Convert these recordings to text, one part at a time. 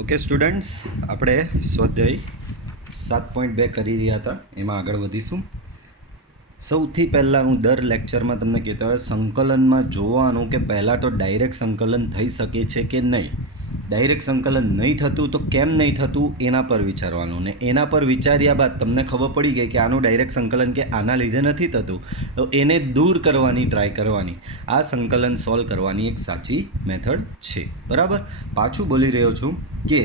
Okay students, આપણે સ્વાધ્યાય 7.2 કરી રહ્યા હતા, એમાં આગળ વધીશું. સૌથી પહેલાં હું દર લેક્ચરમાં તમને કહેતો હોય સંકલનમાં જોવાનું કે પહેલાં તો ડાયરેક્ટ સંકલન થઈ શકે છે કે નહીં. ડાયરેક્ટ સંકલન નહીં થતું તો કેમ નહીં થતું એના પર વિચારવાનું, ને એના પર વિચાર્યા બાદ તમને ખબર પડી ગઈ કે આનું ડાયરેક્ટ સંકલન કે આના લીધે નથી થતું, તો એને દૂર કરવાની ટ્રાય કરવાની. આ સંકલન સોલ્વ કરવાની એક સાચી મેથડ છે. બરાબર, પાછું બોલી રહ્યો છું કે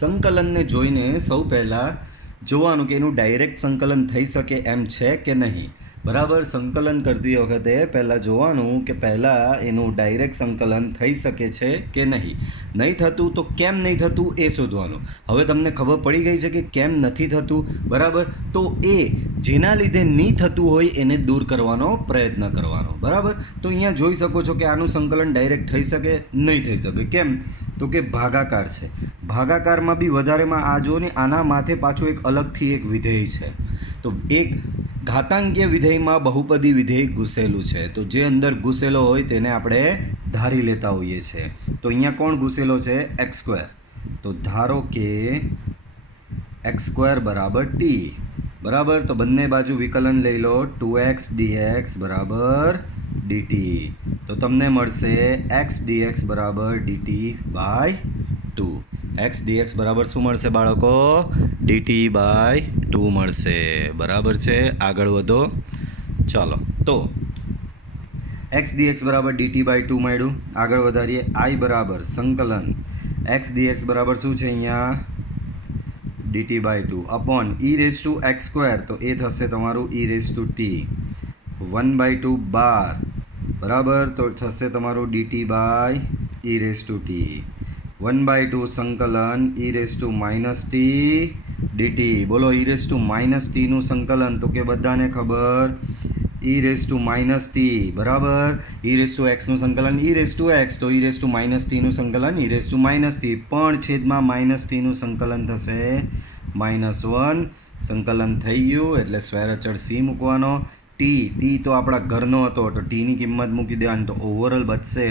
સંકલનને જોઈને સૌ પહેલાં જોવાનું કે એનું ડાયરેક્ટ સંકલન થઈ શકે એમ છે કે નહીં. બરાબર, સંકલન કરતી વખતે પહેલાં જોવાનું કે પહેલાં એનું ડાયરેક્ટ સંકલન થઈ શકે છે કે નહીં. નહીં થતું તો કેમ નહીં થતું એ શોધવાનું. હવે તમને ખબર પડી ગઈ છે કે કેમ નથી થતું. બરાબર, તો એ જેના લીધે નહીં થતું હોય એને દૂર કરવાનો પ્રયત્ન કરવાનો. બરાબર, તો અહીંયા જોઈ શકો છો કે આનું સંકલન ડાયરેક્ટ થઈ શકે નહીં થઈ શકે. કેમ? તો કે ભાગાકાર છે. ભાગાકારમાં બી વધારેમાં આ જો ને આના માથે પાછું એક અલગથી એક વિધેય છે. તો એક ઘાતાંકીય વિધેયમાં બહુપદી વિધેય ઘૂસેલું છે. તો જે અંદર ઘૂસેલો હોય તેને આપણે ધારી લેતા હોઈએ છીએ. તો અહીંયા કોણ ઘૂસેલો છે? X square. તો ધારો કે એક્સ સ્ક્વેર બરાબર ટી. બરાબર, તો બંને બાજુ વિકલન લઈ લો. 2x dx બરાબર dt. તો તમને મળશે x dx બરાબર dt બાય 2. x dx બરાબર શું મળશે બાળકો? dt બાય 2 મળશે. બરાબર છે, આગળ વધો. ચાલો, તો x dx બરાબર dt બાય 2 મળ્યું. આગળ વધારીએ. i બરાબર સંકલન x dx બરાબર શું છે અહીંયા? dt by 2 upon e raise to x square. તો એ થશે તમારું e રેઝ ટુ ટી 1/2 બાર. બરાબર, તો થશે તમારું dt by e raise to t 1/2 સંકલન e raise to minus t dt. બોલો, e રેઝ ટુ માઇનસ ટીનું સંકલન તો કે બધાને ખબર e raise to minus t. બરાબર, e રેઝ ટુ એક્સનું સંકલન e રેઝ ટુ એક્સ, તો e રેઝ ટુ માઇનસ ટીનું સંકલન e raise to minus t, પણ છેદમાં માઇનસ ટીનું સંકલન થશે -1. સંકલન થઈ ગયું એટલે સ્વેર અચળ c મૂકવાનો. ટી તો આપણા ઘરનો હતો, તો ટીની કિંમત મૂકી દેવાની. તો ઓવરઓલ બચશે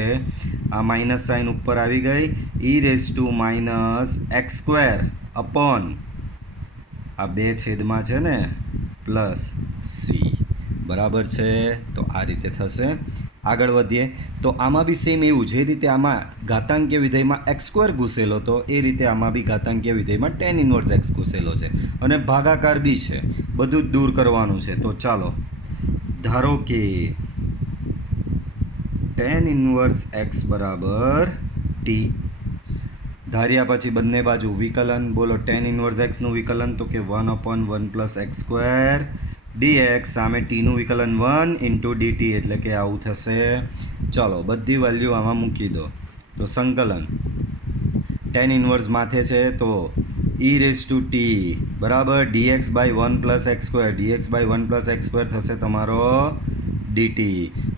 આ માઇનસ સાઇન ઉપર આવી ગઈ e raise to minus x square upon આ બે છેદમાં છે ને પ્લસ સી. બરાબર છે, તો આ રીતે થશે. આગળ વધીએ તો આમાં બી સેમ એવું, જે રીતે આમાં ઘાતાંકીય વિધેયમાં એક્સ સ્ક્વેર ઘૂસેલો હતો એ રીતે આમાં બી ઘાતાંકીય વિધેયમાં tan ઇન્વર્સ એક્સ ઘૂસેલો છે, અને ભાગાકાર બી છે. બધું જ દૂર કરવાનું છે. તો ચાલો, ધારો કે tan ઇન્વર્સ એક્સ બરાબર ટી ધાર્યા પછી બંને બાજુ વિકલન. બોલો, tan ઇન્વર્સ એક્સનું વિકલન તો કે 1/1 પ્લસ એક્સ સ્ક્વેર dx. સામે ટીનું વિકલન 1 ઇન્ટુ dt, એટલે કે આવું થશે. ચાલો, બધી વેલ્યુ આમાં મૂકી દો. તો સંકલન tan ઇન્વર્સ માથે છે તો e રેઝ ટુ ટી બરાબર dx by 1 plus x square. dx by 1 plus x square થશે તમારો dt.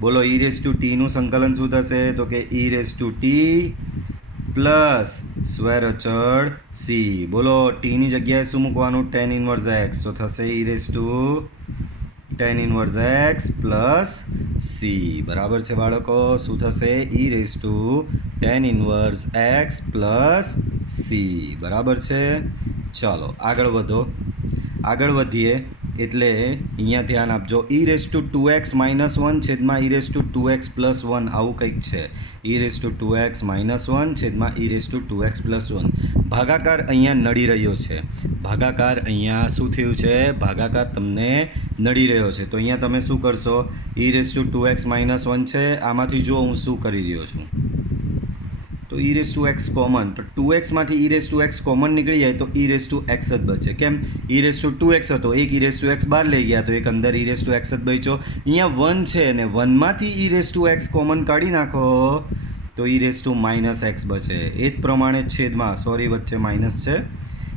બોલો, e રેઝ ટુ ટીનું સંકલન શું થશે? તો કે e raise to t plus square અચળ c. બોલો, ટીની જગ્યાએ શું મૂકવાનું? tan inverse x. તો થશે e raise to tan inverse x plus c. બરાબર છે બાળકો, શું થશે? e raise to tan inverse x plus c. બરાબર છે. ચાલો, આગળ વધો. આગળ વધીએ એટલે અહીંયા ધ્યાન આપજો. e raise two 2x minus 1 છેદમાં e raise two 2x plus 1 આવું કંઈક છે. e raise two 2x minus 1 છેદમાં e raise two 2x plus 1. ભાગાકાર અહીંયા નડી રહ્યો છે. ભાગાકાર અહીંયા શું થયું છે? ભાગાકાર તમને નડી રહ્યો છે. તો અહીંયા તમે શું કરશો? e raise two 2x minus 1 છે, આમાંથી જો હું શું કરી રહ્યો છું, તો e raise to x common. તો 2x માંથી e raise to x common નીકળી જાય તો e રેઝ ટુ એક્સ જ બચે. કેમ? e રેઝ ટુ 2x હતો, એક e રેઝ ટુ એક્સ બહાર લઈ ગયા તો એક અંદર e રેઝ ટુ એક્સ જ બચ્યો. અહીંયા 1 છે ને 1 માંથી e raise to x common કાઢી નાખો તો e raise to minus x બચે. એ જ પ્રમાણે છેદમાં, સોરી વચ્ચે માઇનસ છે,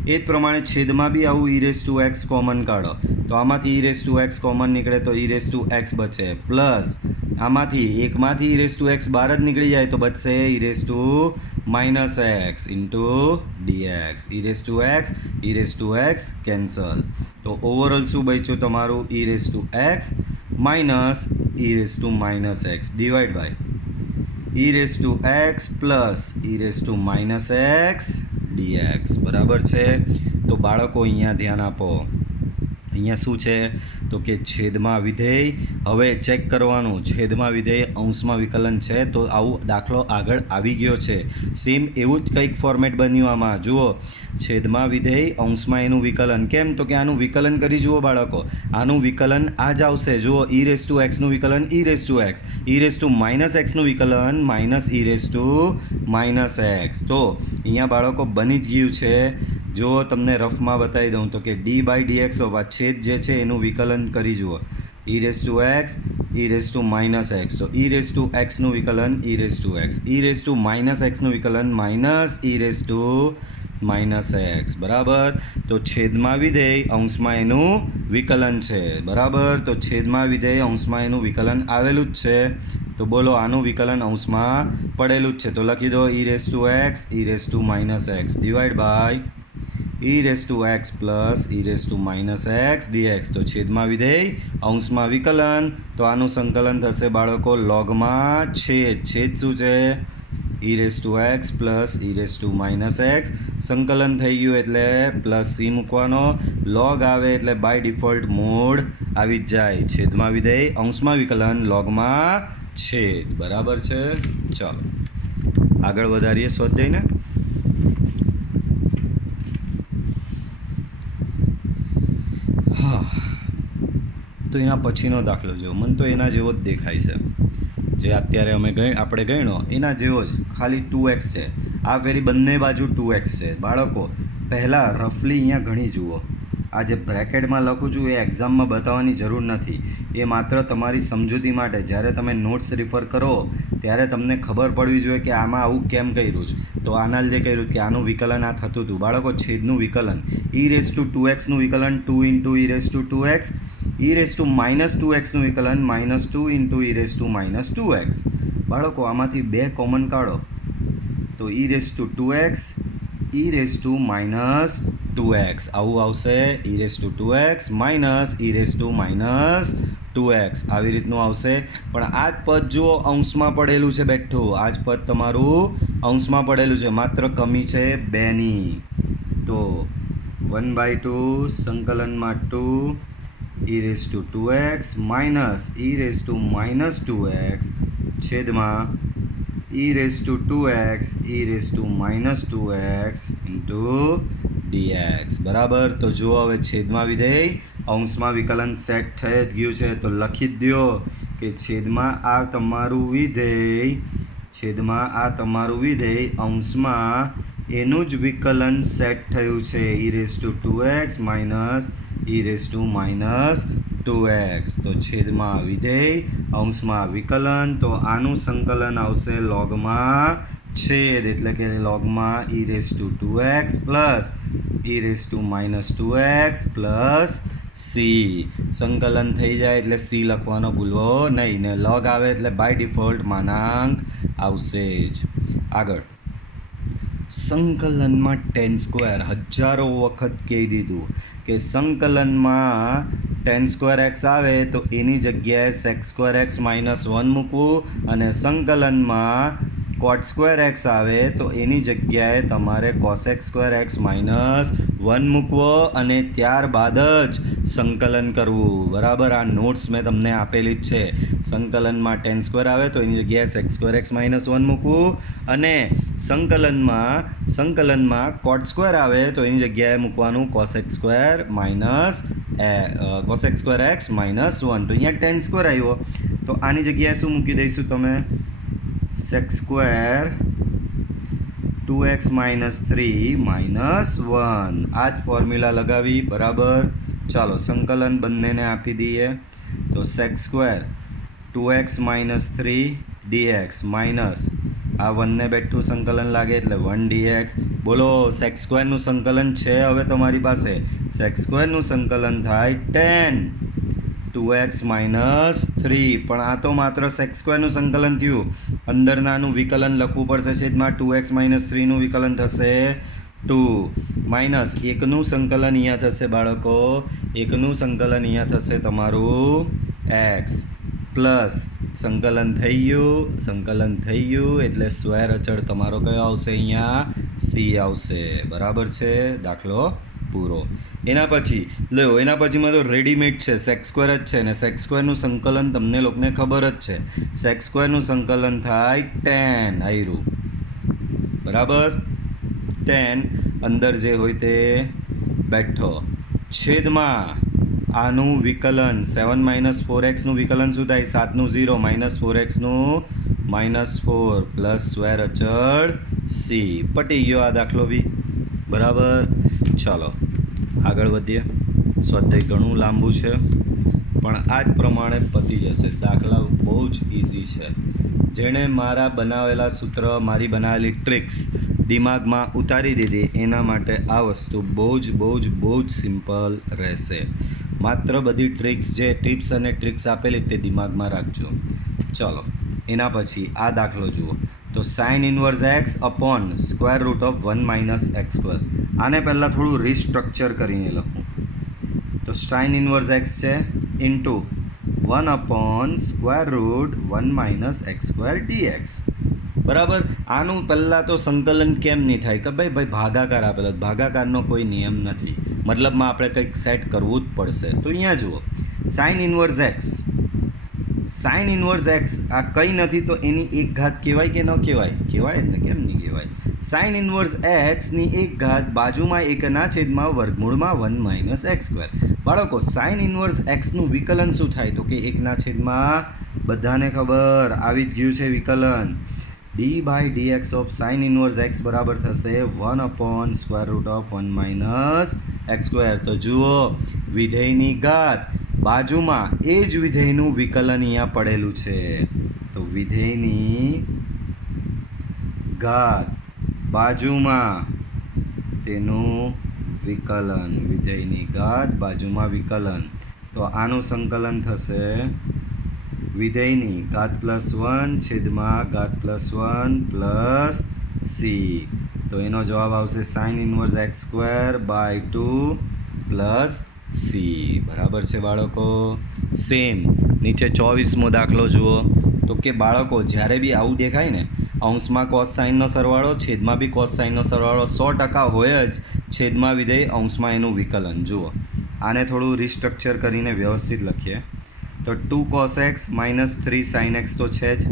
એ જ પ્રમાણે છેદમાં બી આવું e raise to x common કાઢો તો આમાંથી e raise to x common નીકળે તો e રેઝ ટુ એક્સ બચે. પ્લસ આમાંથી એકમાંથી e રેઝ ટુ એક્સ બહાર જ નીકળી જાય તો બચશે e raise to minus x into dx. e raise to x, e raise to x cancel. તો ઓવરઓલ શું બચ્યું તમારું? e raise to x minus e raise to minus x divide by E raise to x plus e raise to minus x dx બરાબર છે. તો બાળકો અહીંયા ધ્યાન આપો. અહીંયા શું છે તો કે છેદમાં વિધેય. હવે ચેક કરવાનું, છેદમાં વિધેય અંશમાં વિકલન છે તો આવું દાખલો આગળ આવી ગયો છે. સેમ એવું જ કંઈક ફોર્મેટ બન્યું આમાં. જુઓ, છેદમાં વિધેય અંશમાં એનું વિકલન. કેમ તો કે આનું વિકલન કરી જુઓ બાળકો, આનું વિકલન આ જ આવશે. જુઓ, ઈ રેસ ટુ એક્સનું વિકલન e raise to x, e raise to minus એક્સનું વિકલન minus e raise to minus x. તો અહીંયા બાળકો બની જ ગયું છે. જો તમને રફમાં બતાવી દઉં તો કે ડી બાય ડીએક્સ ઓફ આ છેદ જે છે એનું વિકલન કરી જુઓ. E raise to x, e raise to minus x. તો ઈ રેસ ટુ એક્સનું વિકલન e raise to x, e raise to minus એક્સનું વિકલન minus e raise to minus x. બરાબર. તો છેદમાં વિધેય અંશમાં એનું વિકલન છે. બરાબર. તો છેદમાં વિધેય અંશમાં એનું વિકલન આવેલું જ છે. તો બોલો, આનું વિકલન અંશમાં પડેલું જ છે. તો લખી દો e raise to x, e raise to minus x divide by e raise to x plus e raise to minus x dx. તો છેદમાં વિધેય અંશમાં વિકલન. તો આનું સંકલન થશે બાળકો લોગમાં છેદ. છેદ શું છે? ઈ raise to x plus e raise to minus x. સંકલન થઈ ગયું એટલે પ્લસ સી મૂકવાનો. લોગ આવે એટલે બાય ડિફોલ્ટ મોડ આવી જ જાય. છેદમાં વિધેય અંશમાં વિકલન લોગમાં છેદ. બરાબર છે. ચાલો આગળ વધારીએ સ્વાધ્યાયને. હા, તો એના પછીનો દાખલો જો, મને તો એના જેવો જ દેખાય છે જે અત્યારે આપણે ગણ્યો એના જેવો જ, ખાલી 2x છે. આ ફેરી બંને બાજુ 2x છે. બાળકો પહેલાં રફલી અહીંયા ગણી જુઓ. આ જે બ્રેકેટમાં લખું છું એ એક્ઝામમાં બતાવવાની જરૂર નથી, એ માત્ર તમારી સમજૂતી માટે. જ્યારે તમે નોટ્સ રિફર કરો ત્યારે તમને ખબર પડવી જોઈએ કે આમાં આવું કેમ કર્યું છે. તો આના લીધે કર્યું કે આનું વિકલન આ થતું હતું. બાળકો છેદનું વિકલન ઈ રેસ ટુ 2xનું વિકલન 2 into e raise to 2x, e raise to minus 2xનું વિકલન minus 2 into e raise to minus 2x. બાળકો આમાંથી 2 કોમન કાઢો તો e raise to 2x, e raise to minus 2x આવું આવશે. E raise to 2x minus e raise to minus 2x આવી રીતનું આવશે. પણ આ જ પદ જુઓ અંશમાં પડેલું છે બેઠું. આ જ પદ તમારું અંશમાં પડેલું છે, માત્ર કમી છે 2ની. તો 1/2 સંકલનમાં 2 ઈ raise to 2x minus e raise to minus 2x છેદમાં ઈ raise to 2x e raise to minus 2x into dx. બરાબર. તો જુઓ હવે છેદમાં વિધેય અંશમાં વિકલન સેટ થઈ જ ગયું છે. તો લખી જ દો કે છેદમાં આ તમારું વિધેય, છેદમાં આ તમારું વિધેય અંશમાં એનું જ વિકલન સેટ થયું છે. ઈ raise to 2x minus e raise to minus 2x. તો છેદમાં વિધેય અંશમાં વિકલન. તો આનું સંકલન આવશે લોગમાં છેદ, એટલે કે લોગમાં e raise to 2x plus e raise to minus 2x plus c. સંકલન થઈ જાય એટલે સી લખવાનો ભૂલવો નહીં, ને લોગ આવે એટલે બાય ડિફોલ્ટ માનાંક આવશે જ. આગળ સંકલનમાં ટેન સ્ક્વેર હજારો વખત કહી દીધું કે સંકલનમાં ટેન સ્ક્વેર એક્સ આવે તો એની જગ્યાએ સેક સ્ક્વેર એક્સ માઇનસ 1 મૂકવું, અને સંકલનમાં કોટ સ્ક્વેર એક્સ આવે તો એની જગ્યાએ તમારે કોસેક સ્ક્વેર એક્સ માઇનસ 1 મૂકવો, અને ત્યારબાદ જ સંકલન કરવું. બરાબર. આ નોટ્સ મેં તમને આપેલી જ છે. સંકલનમાં ટેન સ્ક્વેર આવે તો એની જગ્યાએ સેક સ્ક્વેર એક્સ માઇનસ 1 મૂકવું, અને સંકલનમાં કોટ સ્ક્વેર આવે તો એની જગ્યાએ મૂકવાનું કોસેક સ્ક્વેર એક્સ માઇનસ 1. તો અહીંયા ટેન સ્ક્વેર આવ્યો તો આની જગ્યાએ શું મૂકી દઈશું તમે? Sec square 2x minus 3 minus 1. આ જ ફોર્મ્યુલા લગાવી. બરાબર. ચાલો સંકલન બંનેને આપી દઈએ. તો sec square 2x minus 3 dx minus આ 1ને બેઠું સંકલન લાગે એટલે 1 dx. બોલો, સેક સ્ક્વેરનું સંકલન છે હવે તમારી પાસે. સેક સ્ક્વેરનું સંકલન થાય 10 2x માઇનસ 3, પણ આ તો માત્ર સેક સ્ક્વેરનું સંકલન થયું. અંદરનાનું વિકલન લખવું પડશે. છેદમાં 2x માઇનસ 3નું વિકલન થશે 2 માઇનસ એકનું સંકલન અહીંયા થશે બાળકો, એકનું સંકલન અહીંયા થશે તમારું x પ્લસ સંકલન થઈ ગયું એટલે સ્ક્વેર અચળ તમારો કયો આવશે અહીંયા સી આવશે. બરાબર છે, દાખલો પૂરો. એના પછીમાં તો રેડીમેડ છે, સેક્સ સ્ક્વેર જ છે ને સેક્સ સ્ક્વેરનું સંકલન તમને લોકોને ખબર જ છે. સેક્સ સ્ક્વેરનું સંકલન થાય tan આયરું. બરાબર, tan અંદર જે હોય તે બેઠો છેદમાં આનું વિકલન 7 - 4x નું વિકલન શું થાય? 7 0 -4x નું -4 પ્લસ સ્ક્વેર અચળ સી. પટી ગયો આ દાખલો બી. બરાબર, ચાલો આગળ વધીએ. સ્વાધ્યાય ઘણું લાંબુ છે પણ આ જ પ્રમાણે પતી જશે. દાખલા બહુ જ ઇઝી છે. જેણે મારા બનાવેલા સૂત્ર, મારી બનાવેલી ટ્રિક્સ દિમાગમાં ઉતારી દીધી એના માટે આ વસ્તુ બહુ જ સિમ્પલ રહેશે. માત્ર બધી ટિપ્સ અને ટ્રિક્સ આપેલી તે દિમાગમાં રાખજો. ચલો એના પછી આ દાખલો જુઓ તો sin inverse x upon square root of 1 - x². આને પહેલાં થોડું રિસ્ટ્રક્ચર કરીને લખું તો sin ઇન્વર્સ x છે into 1 upon square root 1 - x² dx. બરાબર, આનું પહેલાં તો સંકલન કેમ નહીં થાય કે ભાઈ ભાગાકાર આપેલો, ભાગાકારનો કોઈ નિયમ નથી, મતલબમાં આપણે કંઈક સેટ કરવું જ પડશે. તો અહીંયા જુઓ sin ઇન્વર્સ x આ કંઈ નથી તો એની એક ઘાત કહેવાય કે ન કહેવાય? કહેવાય જ ને, કેમ નહીં કહેવાય? sin ઇન્વર્સ xની એક ઘાત બાજુમાં એકના છેદમાં વર્ગમૂળમાં 1 - x². બાળકો sin ઇન્વર્સ xનું વિકલન શું થાય? તો કે એકના છેદમાં, બધાને ખબર આવી જ ગયું છે વિકલન, d/dx of sin inverse x બરાબર થશે 1 upon square root of 1 - x². તો જુઓ વિધેયની ઘાત બાજુમાં એ જ વિધેયનું વિકલન અહીંયા પડેલું છે. તો વિધેયની ઘાત બાજુમાં તેનું વિકલન, વિધેયની ઘાત બાજુમાં વિકલન. તો આનું સંકલન થશે વિધેયની ઘાત +1 છેદમાં ઘાત +1 પ્લસ સી. તો એનો જવાબ આવશે sin inverse x²/2 plus C. બરાબર છે બાળકો. સેમ નીચે 24મો દાખલો જુઓ તો કે બાળકો જ્યારે બી આવું દેખાય ને, અંશમાં કોસ સાઇનનો સરવાળો, છેદમાં બી કોસ સાઇનનો સરવાળો 100% હોય જ, છેદમાં વિધેય અંશમાં એનું વિકલન. જુઓ આને થોડું રિસ્ટ્રક્ચર કરીને વ્યવસ્થિત લખીએ તો 2 cos x - 3 sin x તો છે જ.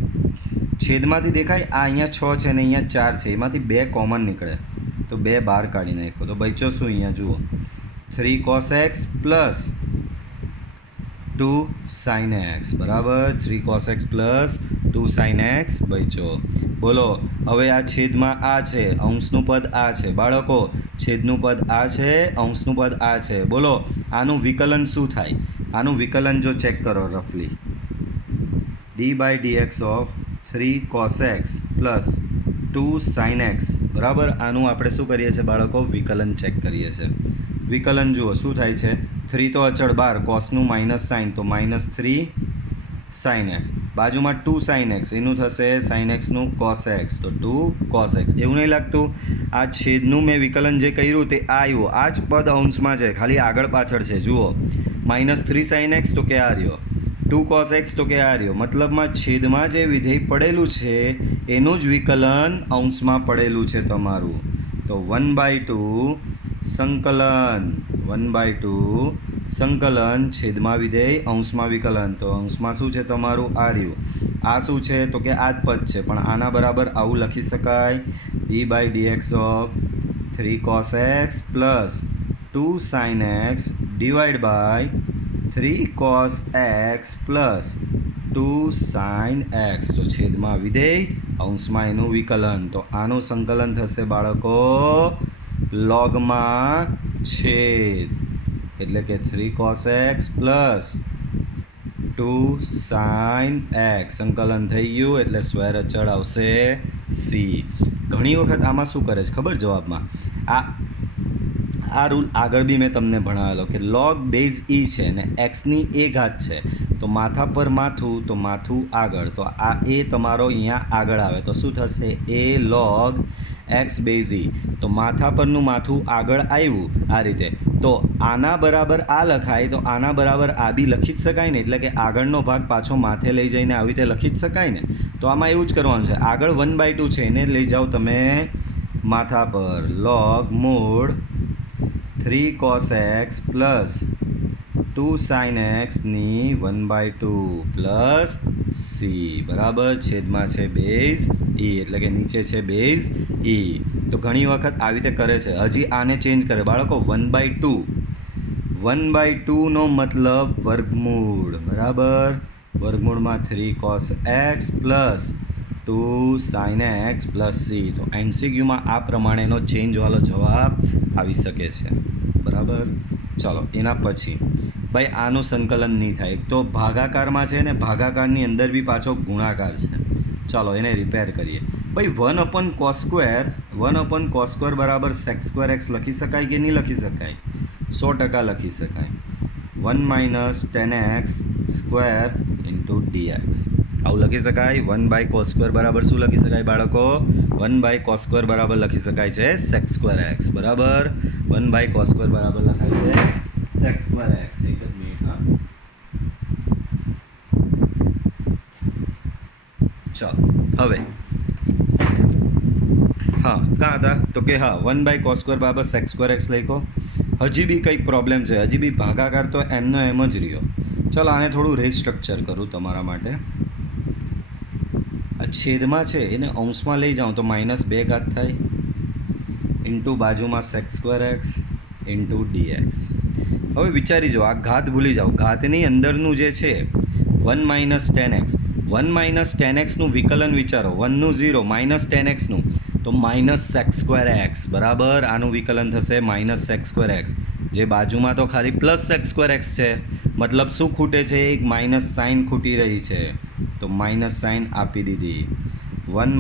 છેદમાંથી દેખાય આ અહીંયા 6 છે ને અહીંયા 4 છે, એમાંથી 2 કોમન નીકળે તો 2 બહાર કાઢી નાખો તો બચ્યો શું? અહીંયા જુઓ 3 cos x plus 2 sin x. બરાબર, 3 cos x plus 2 sin x બચ્યો. બોલો હવે આ છેદમાં આ છે, અંશનું પદ આ છે. બાળકો છેદનું પદ આ છે, અંશનું પદ આ છે. બોલો આનું વિકલન શું થાય? આનું વિકલન જો ચેક કરો રફલી, d/dx of 3 cos x plus 2 sin x. બરાબર, આનું આપણે શું કરીએ છીએ બાળકો? વિકલન ચેક કરીએ છીએ. વિકલન જુઓ શું થાય છે? 3 તો અચળ બાર, કોસનું માઇનસ સાઇન તો -3 sin x, બાજુમાં 2 sin x, એનું થશે sin x નું cos x તો 2 cos x. એવું નહીં લાગતું આ છેદનું મેં વિકલન જે કર્યું તે આ આવ્યું, આ જ પદ અંશમાં છે, ખાલી આગળ પાછળ છે. જુઓ -3 sin x તો કે આ રહ્યો, 2 cos x તો કે આ રહ્યો, મતલબમાં છેદમાં જે વિધેય પડેલું છે એનું જ વિકલન અંશમાં પડેલું છે તમારું. તો 1/2 સંકલન, 1/2 સંકલન છેદમાં વિધેય અંશમાં વિકલન. તો અંશમાં શું છે તમારું? આ રહ્યું. આ શું છે? તો કે આ જ પદ છે, પણ આના બરાબર આવું લખી શકાય d/dx of 3 cos x plus 2 sin x divide by 3 cos x plus 2 sin x. તો છેદમાં વિધેય અંશમાં એનું વિકલન. તો આનું સંકલન થશે બાળકો લોગમાં છેદ, એટલે કે 3 cos x plus 2 sin x. સંકલન થઈ ગયું એટલે સ્ક્વેર અચળ આવશે સી. ઘણી વખત આમાં શું કરે છે ખબર? જવાબમાં આ રૂલ આગળ બી મેં તમને ભણાવેલો કે log બેઝ e છે ને xની એ ઘાત છે તો માથા પર માથું તો માથું આગળ, તો આ એ તમારો અહીંયા આગળ આવે તો શું થશે? a log એક્સ બેઝ ઈ. તો માથા પરનું માથું આગળ આવ્યું આ રીતે. તો આના બરાબર આ લખાય તો આના બરાબર આ બી લખી જ શકાય ને, એટલે કે આગળનો ભાગ પાછો માથે લઈ જઈને આવી રીતે લખી જ શકાય ને. તો આમાં એવું જ કરવાનું છે. આગળ 1/2 છે એને લઈ જાઓ તમે માથા પર. log મૂળ 3 cos x plus 2 sin x ની 1/2 પ્લસ સી બરાબર છેદમાં છે બેઝ ઈ, એટલે કે નીચે છે બેઝ ઈ. તો ઘણી વખત આવી રીતે કરે છે. હજી આને ચેન્જ કરે બાળકો. 1/2 નો મતલબ વર્ગમૂળ બરાબર. વર્ગમૂળમાં 3 cos x plus 2 sin x plus C. તો એમસીક્યુમાં આ પ્રમાણેનો ચેન્જવાળો જવાબ આવી શકે છે બરાબર. ચાલો એના પછી ભાઈ આનું સંકલન નહીં થાય. એક તો ભાગાકારમાં છે ને ભાગાકારની અંદર બી પાછો ગુણાકાર છે. ચાલો એને રિપેર કરીએ. ભાઈ 1/cos² બરાબર sec² x લખી શકાય કે નહીં લખી શકાય? 100% લખી શકાય. 1 - tan x² dx આવું લખી શકાય. 1/cos² બરાબર શું લખી શકાય બાળકો? 1/cos² બરાબર લખી શકાય છે sec² x બરાબર. 1/cos² બરાબર લખાય છે sec² x. એક જ મિનિટ હા. ચાલો હવે હા કાં હતા તો કે હા 1/cos² બરાબર sec² x લખો. હજી બી કંઈક પ્રોબ્લેમ છે. હજી બી ભાગાકાર તો એમનો એમ જ રહ્યો. ચાલો આને થોડું રીસ્ટ્રક્ચર કરું તમારા માટે. આ છેદમાં છે એને અંશમાં લઈ જાઉં તો -2 ઘાત થાય ઇન્ટુ બાજુમાં sec² x ઇન્ટુ dx. હવે વિચારી જાઓ, આ ઘાત ભૂલી જાઓ. ઘાતની અંદરનું જે છે 1 - tan x. 1 - tan x નું વિકલન વિચારો. 1 નું 0 -tan x નું તો -sec² x બરાબર. આનું વિકલન થશે -sec² x. જે બાજુમાં તો ખાલી +sec² x છે. મતલબ શું ખૂટે છે? એક માઇનસ સાઇન ખૂટી રહી છે તો માઇનસ સાઇન આપી દીધી. 1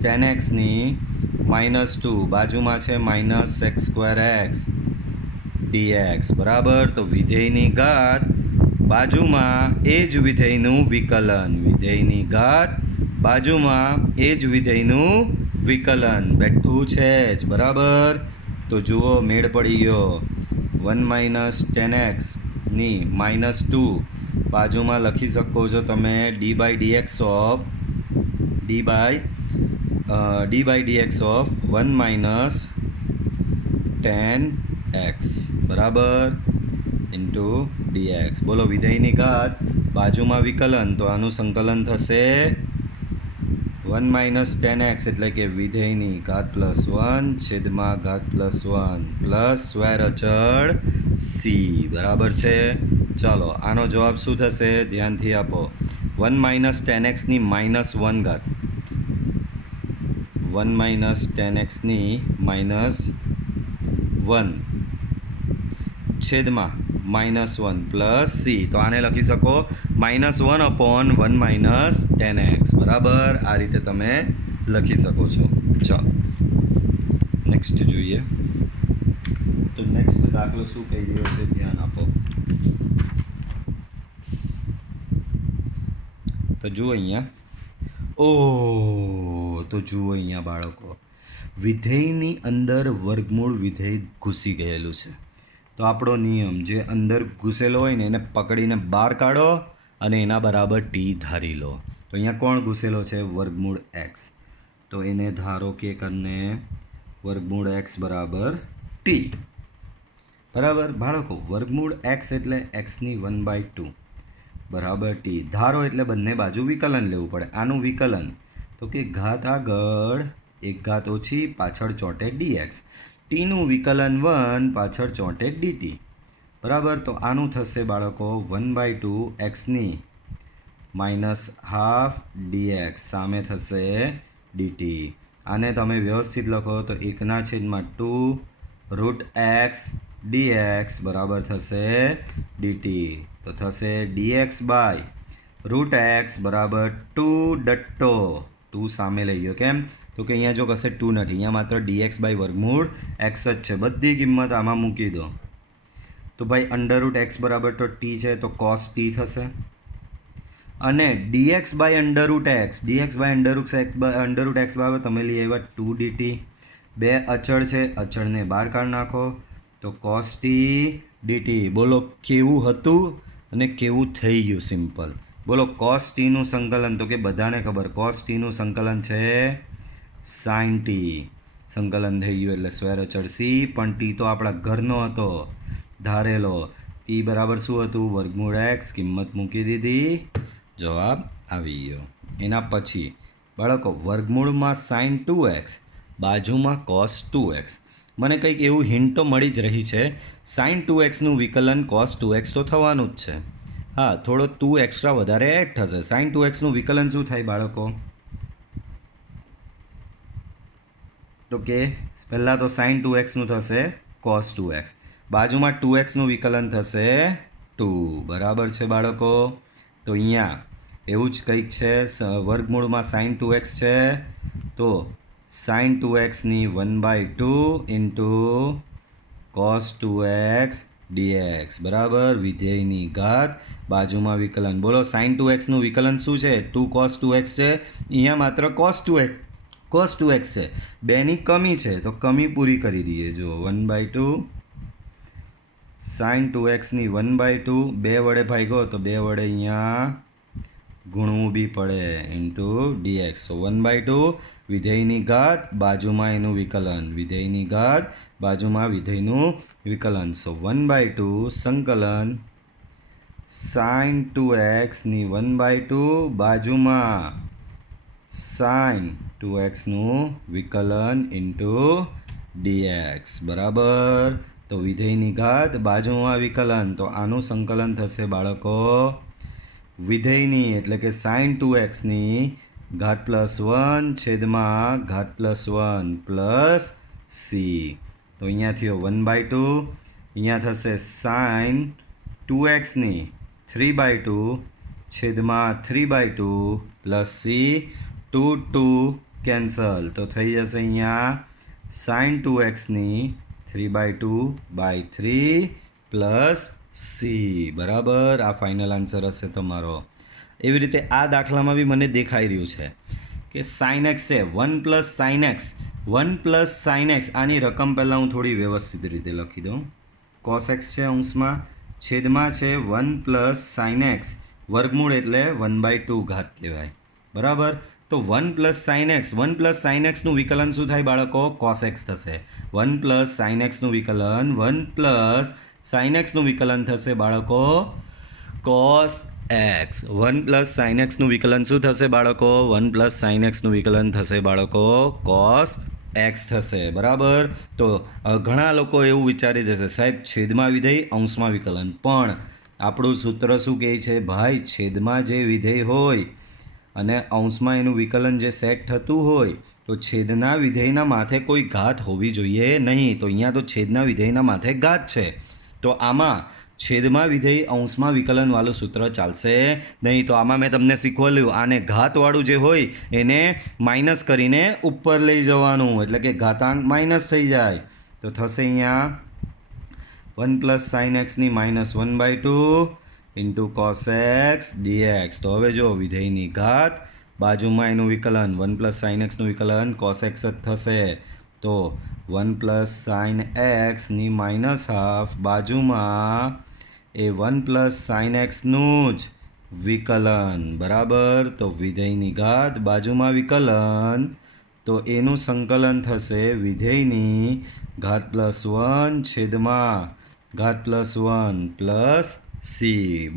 - tan x ની -2 બાજુમાં છે -sec² x dx બરાબર. તો વિધેયની ઘાત બાજુમાં એ જ વિધેયનું વિકલન. વિધેયની ઘાત બાજુમાં એ જ વિધેયનું વિકલન બેઠું છે જ બરાબર. તો જુઓ મેળ પડી ગયો. 1 - tan x ની -2 બાજુમાં લખી શકો છો તમે d/dx of 1 - tan x બરાબર ઇન્ટુ dx. બોલો વિધેયની ઘાત બાજુમાં વિકલન તો આનું સંકલન થશે 1 - tan x એટલે કે વિધેયની ઘાત +1 છેદમાં ઘાત +1 પ્લસ સ્ક્વેર અચળ સી બરાબર છે. ચાલો આનો જવાબ શું થશે? ધ્યાનથી આપો. 1 - tan x ની -1 ઘાત. 1 - tan x ની -1 છેદમાં -1 પ્લસ સી. તો આને લખી શકો -1/1 - tan x બરાબર. આ રીતે તમે લખી શકો છો. ચાલો નેક્સ્ટ જોઈએ. તો નેક્સ્ટ દાખલો શું કહી રહ્યો છે? ધ્યાન આપો. તો જુઓ અહીંયા. તો જુઓ અહીંયા બાળકો, વિધેયની અંદર વર્ગમૂળ વિધેય ઘૂસી ગયેલું છે. તો આપણો નિયમ જે અંદર ઘૂસેલો હોય ને એને પકડીને બહાર કાઢો અને એના બરાબર ટી ધારી લો. તો અહીંયા કોણ ઘૂસેલો છે? વર્ગમૂળ એક્સ. તો એને ધારો કે કરીને વર્ગમૂળ એક્સ બરાબર ટી બરાબર. બાળકો વર્ગમૂળ એક્સ એટલે એક્સની 1/2 બરાબર ટી. ધારો એટલે બંને બાજુ વિકલન લેવું પડે. આનું વિકલન તો કે ઘાત આગળ 1 ઘાત ઓછી પાછળ ચોંટે dx. ટીનું વિકલન 1 પાછળ ચોંટે dt બરાબર. તો આનું થશે બાળકો 1/2 એક્સની -1/2 dx સામે થશે dt. આને તમે વ્યવસ્થિત લખો તો 1/2 √x dx બરાબર થશે dt. તો થશે dx √x બરાબર 2 ડટ્ટો 2 સામે લઈ ગયો. કેમ? તો કે અહીંયા જો કશે 2 નથી, અહીંયા માત્ર dx વર્ગમૂળ x જ છે. બધી કિંમત આમાં મૂકી દો તો ભાઈ √x બરાબર તો t છે તો cos t થશે અને dx by under root x under root x બરાબર તમે લઈ આવ્યા 2dt. બે અચળ છે, અચળને બહાર કાઢી નાખો તો cos t dt. બોલો કેવું હતું અને કેવું થઈ ગયું સિમ્પલ. બોલો cos t નું સંકલન, તો કે બધાને ખબર cos t નું સંકલન છે sin t. સંકલન થઈ ગયું એટલે સ્વેર અચળ c, પણ t તો આપણા ઘરનો હતો ધારેલો. t બરાબર શું હતું? વર્ગમૂળ x. કિંમત મૂકી દીધી, જવાબ આવી ગયો. એના પછી બાળકો વર્ગમૂળમાં sin 2x, બાજુમાં cos 2x. મને કંઈક એવું હિન્ટ તો મળી જ રહી છે. sin 2xનું વિકલન cos 2x તો થવાનું જ છે. હા, થોડો 2 એક્સ્ટ્રા વધારે એડ થશે. sin 2xનું વિકલન શું થાય બાળકો? તો કે પહેલાં તો sin 2xનું થશે cos 2x, બાજુમાં 2xનું વિકલન થશે 2. બરાબર છે બાળકો? તો અહીંયા એવું જ કંઈક છે. વર્ગમૂળમાં sin 2x છે તો sin 2xની 1/2 into cos 2x dx બરાબર. વિધેયની ઘાત બાજુમાં વિકલન. બોલો sin 2xનું વિકલન શું છે? 2 cos 2x છે. અહીંયા માત્ર cos 2x છે, બેની કમી છે તો કમી પૂરી કરી દઈએ. જો 1/2 sin 2xની 1/2, 2 વડે ભાગ્યો તો 2 વડે અહીંયા ગુણવું બી પડે ઇન્ટુ dx. સો 1/2 વિધેયની ઘાત બાજુમાં એનું વિકલન, વિધેયની ઘાત બાજુમાં વિધેયનું વિકલન. સો 1/2 સંકલન sin 2xની 1/2 બાજુમાં sin 2xનું વિકલન ઇન્ટુ dx બરાબર. તો વિધેયની ઘાત બાજુમાં વિકલન, તો આનું સંકલન થશે બાળકો વિધેયની એટલે કે sin 2xની ઘાત +1 છેદમાં ઘાત +1 પ્લસ c. તો અહીંયા થયો 1/2, અહીંયા થશે sin 2xની 3/2 છેદમાં 3/2 પ્લસ c. 2 કેન્સલ તો થઈ જશે અહીંયા sin 2xની 3/2/3 પ્લસ c બરાબર. આ ફાઇનલ આન્સર હશે તમારો. એવી રીતે આ દાખલામાં બી મને દેખાઈ રહ્યું છે કે sin x છે 1 + sin x, 1 + sin x. આની રકમ પહેલાં હું થોડી વ્યવસ્થિત રીતે લખી દઉં. cos x છે અંશમાં, છેદમાં છે 1 + sin x, વર્ગમૂળ એટલે 1/2 ઘાત કહેવાય બરાબર. તો 1 + sin x, 1 + sin x નું વિકલન શું થાય બાળકો? cos x થશે. 1 + sin x નું વિકલન, 1 + sin x નું વિકલન થશે બાળકો cos x. 1 + sin x નું વિકલન શું થશે બાળકો? 1 + sin x નું વિકલન થશે બાળકો cos x થશે બરાબર. તો ઘણા લોકો એવું વિચારી દેશે સાહેબ છેદમાં વિધેય અંશમાં વિકલન, પણ આપણું સૂત્ર શું કહે છે ભાઈ? છેદમાં જે વિધેય હોય અને અંશમાં એનું વિકલન જે સેટ થતું હોય તો છેદના વિધેયના માથે કોઈ ઘાત હોવી જોઈએ નહીં. તો અહીંયા તો છેદના વિધેયના માથે ઘાત છે, તો આમાં છેદમાં વિધેય અંશમાં વિકલનવાળું સૂત્ર ચાલશે નહીં. તો આમાં મેં તમને શીખવાડ્યું, આને ઘાતવાળું જે હોય એને માઇનસ કરીને ઉપર લઈ જવાનું, એટલે કે ઘાતાંક માઇનસ થઈ જાય. તો થશે અહીંયા 1 + sin xની -1/2 into cos x dx. તો હવે જો વિધેયની ઘાત બાજુમાં એનું વિકલન 1 + sin xનું વિકલન cos x જ થશે. તો 1 + sin xની -1/2 બાજુમાં એ 1 + sin xનું જ વિકલન બરાબર. તો વિધેયની ઘાત બાજુમાં વિકલન, તો એનું સંકલન થશે વિધેયની ઘાત +1 છેદમાં ઘાત +1 પ્લસ c.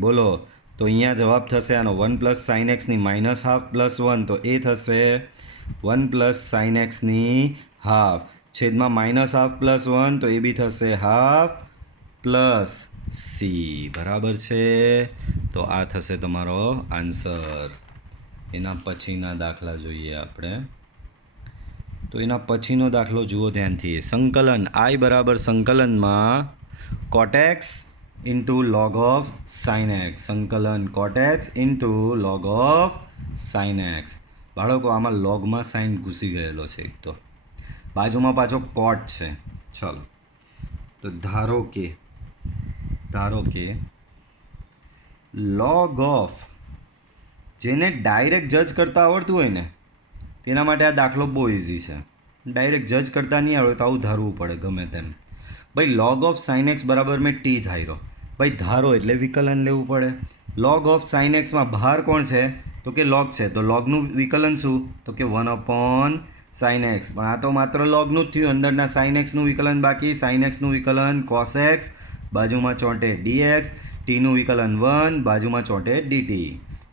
બોલો તો અહીંયા જવાબ થશે આનો 1 + sin xની -1/2 + 1, તો એ થશે 1 + sin xની હાફ છેદમાં -1/2 + 1, તો એ બી થશે હાફ પ્લસ c બરાબર છે. તો આ થશે તમારો આન્સર. એના પછીના દાખલા જોઈએ આપણે. તો એના પછીનો દાખલો જુઓ ધ્યાનથી. સંકલન i બરાબર સંકલનમાં cot x into log of sin x. સંકલન cot x into log of sin x. બાળકો આમાં લોગમાં સાઇન ઘૂસી ગયેલો છે એક તો, બાજુમાં પાછો કોટ છે. ચલો તો ધારો કે log of જેને ડાયરેક્ટ જજ કરતાં આવડતું હોય ને તેના માટે આ દાખલો બહુ ઇઝી છે. ડાયરેક્ટ જજ કરતાં નહીં આવડે તો આવું ધારવું પડે ગમે તેમ. ભાઈ log ઓફ સાઇન એક્સ બરાબર મેં ટી ધાર્યો. ભાઈ ધારો એટલે વિકલન લેવું પડે. log ઓફ સાઇન એક્સમાં બહાર કોણ છે તો કે log છે, તો logનું વિકલન શું તો કે 1 સાઇન એક્સ. પણ આ તો માત્ર logનું જ થયું, અંદરના સાઇન એક્સનું વિકલન બાકી. સાઇન એક્સનું વિકલન કોસ એક્સ, બાજુમાં ચોંટે ડીએક્સ. ટીનું વિકલન 1, બાજુમાં ચોંટે ડીટી.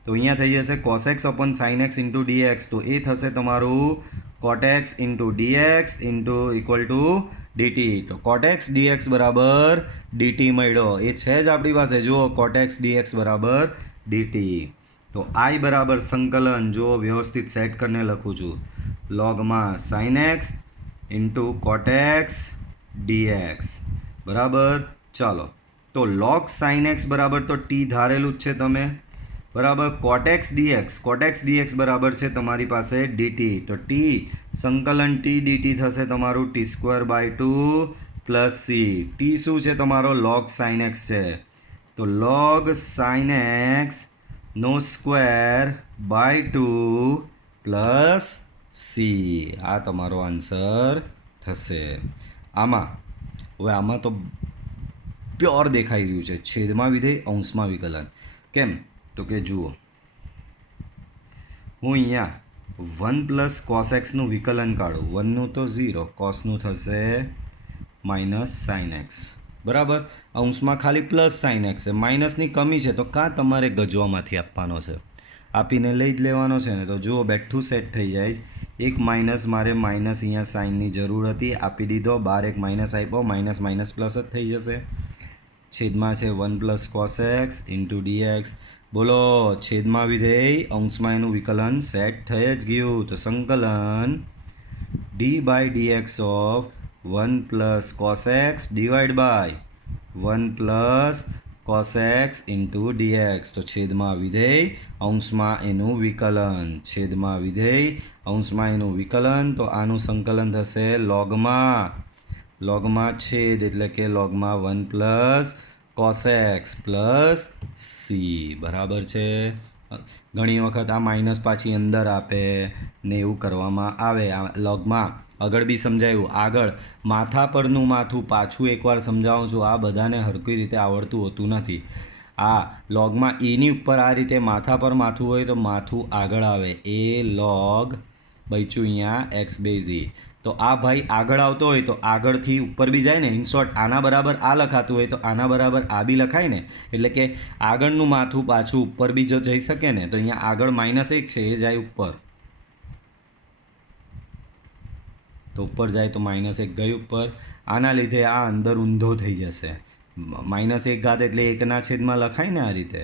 તો અહીંયા થઈ જશે cos x upon sine x into dx. તો એ થશે તમારું cot x into dx into equal to dt. તો કોટ એક્સ ડીએક્સ બરાબર ડીટી મળ્યો. એ છે જ આપણી પાસે, જુઓ કોટ એક્સ ડીએક્સ બરાબર ડીટી. તો આઈ બરાબર સંકલન જો વ્યવસ્થિત સેટ કરીને લખું છું, લોગમાં sine x into cot x dx બરાબર. ચાલો, તો લોગ સાઇન એક્સ બરાબર તો ટી ધારેલું જ છે તમે બરાબર. કોટ એક્સ ડીએક્સ બરાબર છે તમારી પાસે ડીટી. તો ટી સંકલન ટી ડીટી થશે તમારું t² / 2 પ્લસ સી. ટી શું છે તમારો લોગ સાઇન એક્સ છે, તો લોગ સાઇન એક્સ નો સ્ક્વેર બાય 2 પ્લસ સી. આ તમારો આન્સર થશે. આમાં તો પ્યોર દેખાઈ રહ્યું છે, છેદમાં વિધેય અંશમાં વિકલન. કેમ તો કે જુઓ, હું અહીંયા 1 + cos એક્સનું વિકલન કાઢું. 1નું તો 0, કોસનું થશે માઇનસ સાઇન એક્સ બરાબર. અંશમાં ખાલી પ્લસ સાઇન એક્સ છે, માઇનસની કમી છે તો કાં તમારે ગજવામાંથી આપવાનો છે, આપીને લઈ જ લેવાનો છે ને. તો જુઓ બેઠું સેટ થઈ જાય. એક માઇનસ, મારે માઇનસ અહીંયા સાઇનની જરૂર હતી, આપી દીધો. બાર એક માઇનસ આપ્યો, માઇનસ માઇનસ પ્લસ જ થઈ જશે. છેદમાં છે 1 + cos એક્સ ઇન્ટુ ડીએક્સ. બોલો, છેદમાં વિધેય અંશમાં એનું વિકલન સેટ થઈ જ ગયું. તો સંકલન d/dx of 1 + cos x divide by 1 + cos x into dx. તો છેદમાં વિધેય અંશમાં એનું વિકલન, છેદમાં વિધેય અંશમાં એનું વિકલન. તો આનું સંકલન થશે લોગમાં છેદ એટલે કે લોગમાં 1 + cos એક્સ પ્લસ સી બરાબર છે. ઘણી વખત આ માઇનસ પાછી અંદર આપે ને એવું કરવામાં આવે. આ લોગમાં આગળ બી સમજાયું. આગળ માથા પરનું માથું પાછું એકવાર સમજાવું છું. આ બધાને હરખી રીતે આવડતું હોતું નથી. આ લોગમાં એની ઉપર આ રીતે માથા પર માથું હોય તો માથું આગળ આવે, એ લોગ બચ્યું અહીંયા એક્સ બેઝી. તો આ ભાઈ આગળ આવતો હોય તો આગળથી ઉપર બી જાય ને. ઇન શોર્ટ, આના બરાબર આ લખાતું હોય તો આના બરાબર આ બી લખાય ને. એટલે કે આગળનું માથું પાછું ઉપર બી જો જઈ શકે ને. તો અહીંયા આગળ -1 છે, એ જાય ઉપર, તો ઉપર જાય તો -1 ગઈ ઉપર. આના લીધે આ અંદર ઊંધો થઈ જશે. -1 એટલે 1/છેદમાં લખાય ને આ રીતે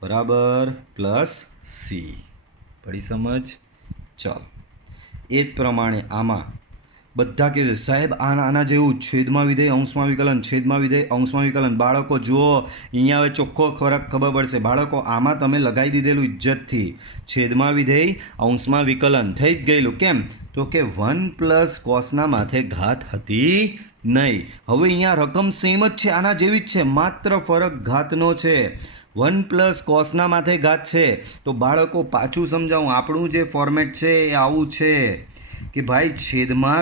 બરાબર, પ્લસ સી. પડી સમજ? ચાલો, એ જ પ્રમાણે આમાં બધા કે સાહેબ આના જેવું છેદમાં વિધેય અંશમાં વિકલન, છેદમાં વિધેય અંશમાં વિકલન. બાળકો જુઓ, અહીંયા હવે ચોખ્ખો ફરક ખબર પડશે. બાળકો આમાં તમે લગાવી દીધેલું ઇજ્જતથી, છેદમાં વિધેય અંશમાં વિકલન થઈ જ ગયેલું. કેમ તો કે 1 + કોસના માથે ઘાત હતી નહીં. હવે અહીંયા રકમ સેમ જ છે, આના જેવી જ છે, માત્ર ફરક ઘાતનો છે. 1 + કોસના માથે ઘાત છે. તો બાળકો પાછું સમજાવું, આપણું જે ફોર્મેટ છે એ આવું છે કે ભાઈ છેદમાં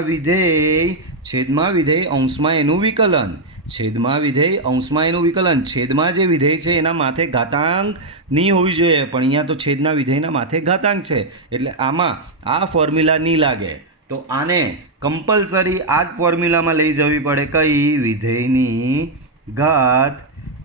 વિધેય અંશમાં એનું વિકલન, છેદમાં વિધેય અંશમાં એનું વિકલન. છેદમાં જે વિધેય છે એના માથે ઘાતાંક નહીં હોવી જોઈએ, પણ અહીંયા તો છેદના વિધેયના માથે ઘાતાંક છે, એટલે આમાં આ ફોર્મ્યુલા નહીં લાગે. તો આને કમ્પલસરી આ જ ફોર્મ્યુલામાં લઈ જવી પડે. કઈ? વિધેયની ઘાત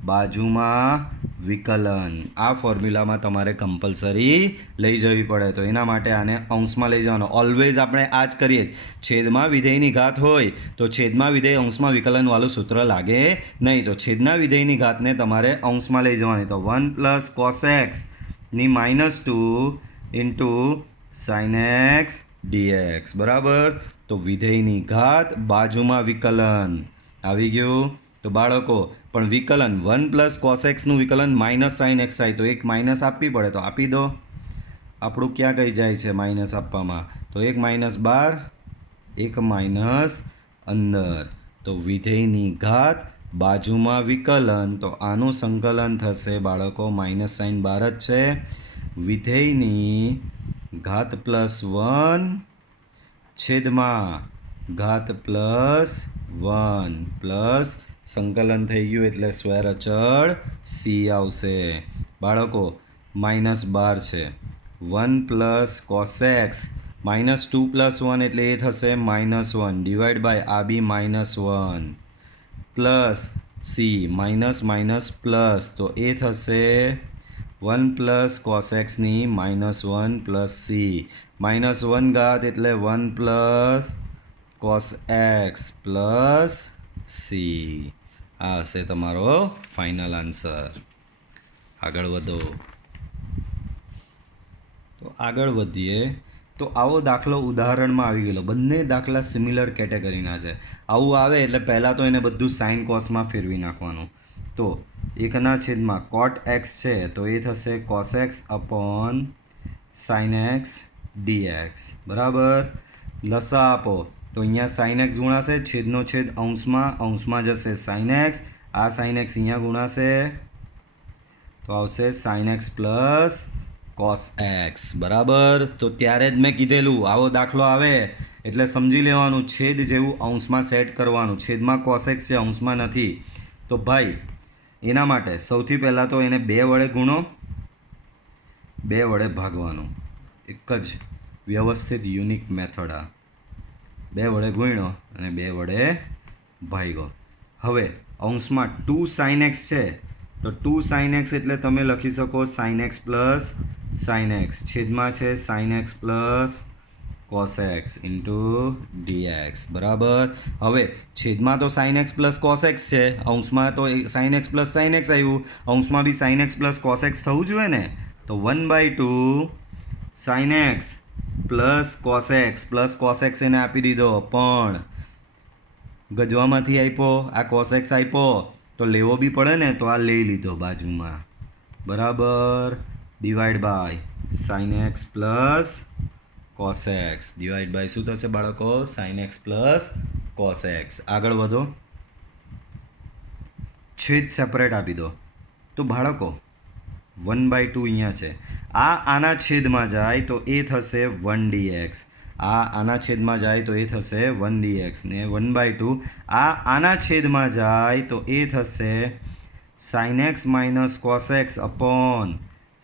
બાજુમાં વિકલન. આ ફોર્મ્યુલામાં તમારે કમ્પલસરી લઈ જવી પડે. તો એના માટે આને અંશમાં લઈ જવાનો. ઓલવેઝ આપણે આ જ કરીએ. છેદમાં વિધેયની ઘાત હોય તો છેદમાં વિધેય અંશમાં વિકલનવાળું સૂત્ર લાગે નહીં. તો છેદના વિધેયની ઘાતને તમારે અંશમાં લઈ જવાની. તો 1 + cos એક્સ ની -2 ઇન્ટુ સાઇન એક્સ ડીએક્સ બરાબર. તો વિધેયની ઘાત બાજુમાં વિકલન આવી ગયું. તો બાળકો પણ વિકલન 1 + cos એક્સનું વિકલન -sin x થાય, તો એક માઇનસ આપવી પડે તો આપી દો. આપણું ક્યાં કઈ જાય છે માઇનસ આપવામાં? તો એક -12, એક માઇનસ અંદર. તો વિધેયની ઘાત બાજુમાં વિકલન. તો આનું સંકલન થશે બાળકો, -sin 12 જ છે, વિધેયની ઘાત +1 છેદમાં ઘાત +1 પ્લસ સંકલન થઈ ગયું એટલે સ્ક્વેર અચળ સી આવશે બાળકો -12 છે 1 + cos x -2 + 1 એટલે એ થશે -1 ડિવાઈડ બાય આ બી -1 પ્લસ સી માઇનસ પ્લસ તો એ થશે 1 + cos x ની -1 પ્લસ સી -1 ઘાત એટલે 1 + cos x પ્લસ સી આ હશે તમારો ફાઇનલ આન્સર આગળ વધો તો આગળ વધીએ તો આવો દાખલો ઉદાહરણમાં આવી ગયેલો બંને દાખલા સિમિલર કેટેગરીના છે આવું આવે એટલે પહેલાં તો એને બધું સાઇન કોસમાં ફેરવી નાખવાનું તો એકના છેદમાં cot x છે તો એ થશે cos x upon sin x dx બરાબર લસા આપો તો અહીંયા sin x ગુણાશે છેદનો છેદ અંશમાં જશે sin x આ sin x અહીંયા ગુણાશે તો આવશે sin x plus cos x બરાબર તો ત્યારે જ મેં કીધેલું આવો દાખલો આવે એટલે સમજી લેવાનું છેદ જેવું અંશમાં સેટ કરવાનું છેદમાં cos x છે અંશમાં નથી તો ભાઈ એના માટે સૌથી પહેલાં તો એને 2 વડે ગુણો 2 વડે ભાગવાનું એક જ વ્યવસ્થિત યુનિક મેથડ આ 2 વડે ગુણ્યો અને 2 વડે ભાગ્યો હવે અંશમાં 2 sin x છે તો 2 sin x એટલે તમે લખી શકો sin x plus sin x છેદમાં છે sin x plus cos x into dx બરાબર હવે છેદમાં તો sin x plus cos x છે અંશમાં તો sin x plus sin x આવ્યું અંશમાં બી sin x plus cos x થવું જોઈએ ને તો 1/2 sin x plus cos x એને આપી દીધો પણ ગજવામાંથી આપ્યો આ cos x આપ્યો તો લેવો બી પડે ને તો આ લઈ લીધો બાજુમાં બરાબર divide by sin x plus cos x divide by શું થશે બાળકો sin x plus cos x આગળ વધો છેદ સેપરેટ આપી દો તો બાળકો 1/2 અહીંયા છે આના છેદમાં જાય તો એ થશે 1 dx આના છેદમાં જાય તો એ થશે 1 dx ને 1/2 આના છેદમાં જાય તો એ થશે sin x minus cos x upon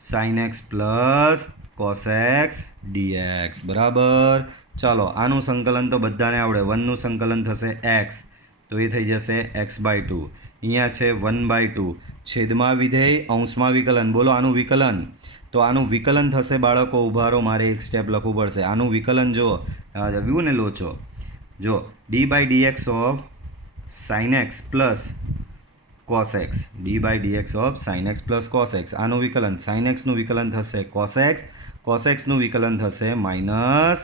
sin x plus cos x dx બરાબર ચાલો આનું સંકલન તો બધાને આવડે 1નું સંકલન થશે x તો એ થઈ જશે x/2 અહીંયા છે 1/2 છેદમાં વિધેય અંશમાં વિકલન બોલો આનું વિકલન તો આનું વિકલન થશે બાળકો ઉભારો મારે એક સ્ટેપ લખવું પડશે આનું વિકલન જો આવ્યું ને લોચો જો d/dx of sin x plus cos x d/dx of sin x plus cos x આનું વિકલન sin x નું વિકલન થશે cos x નું વિકલન થશે માઇનસ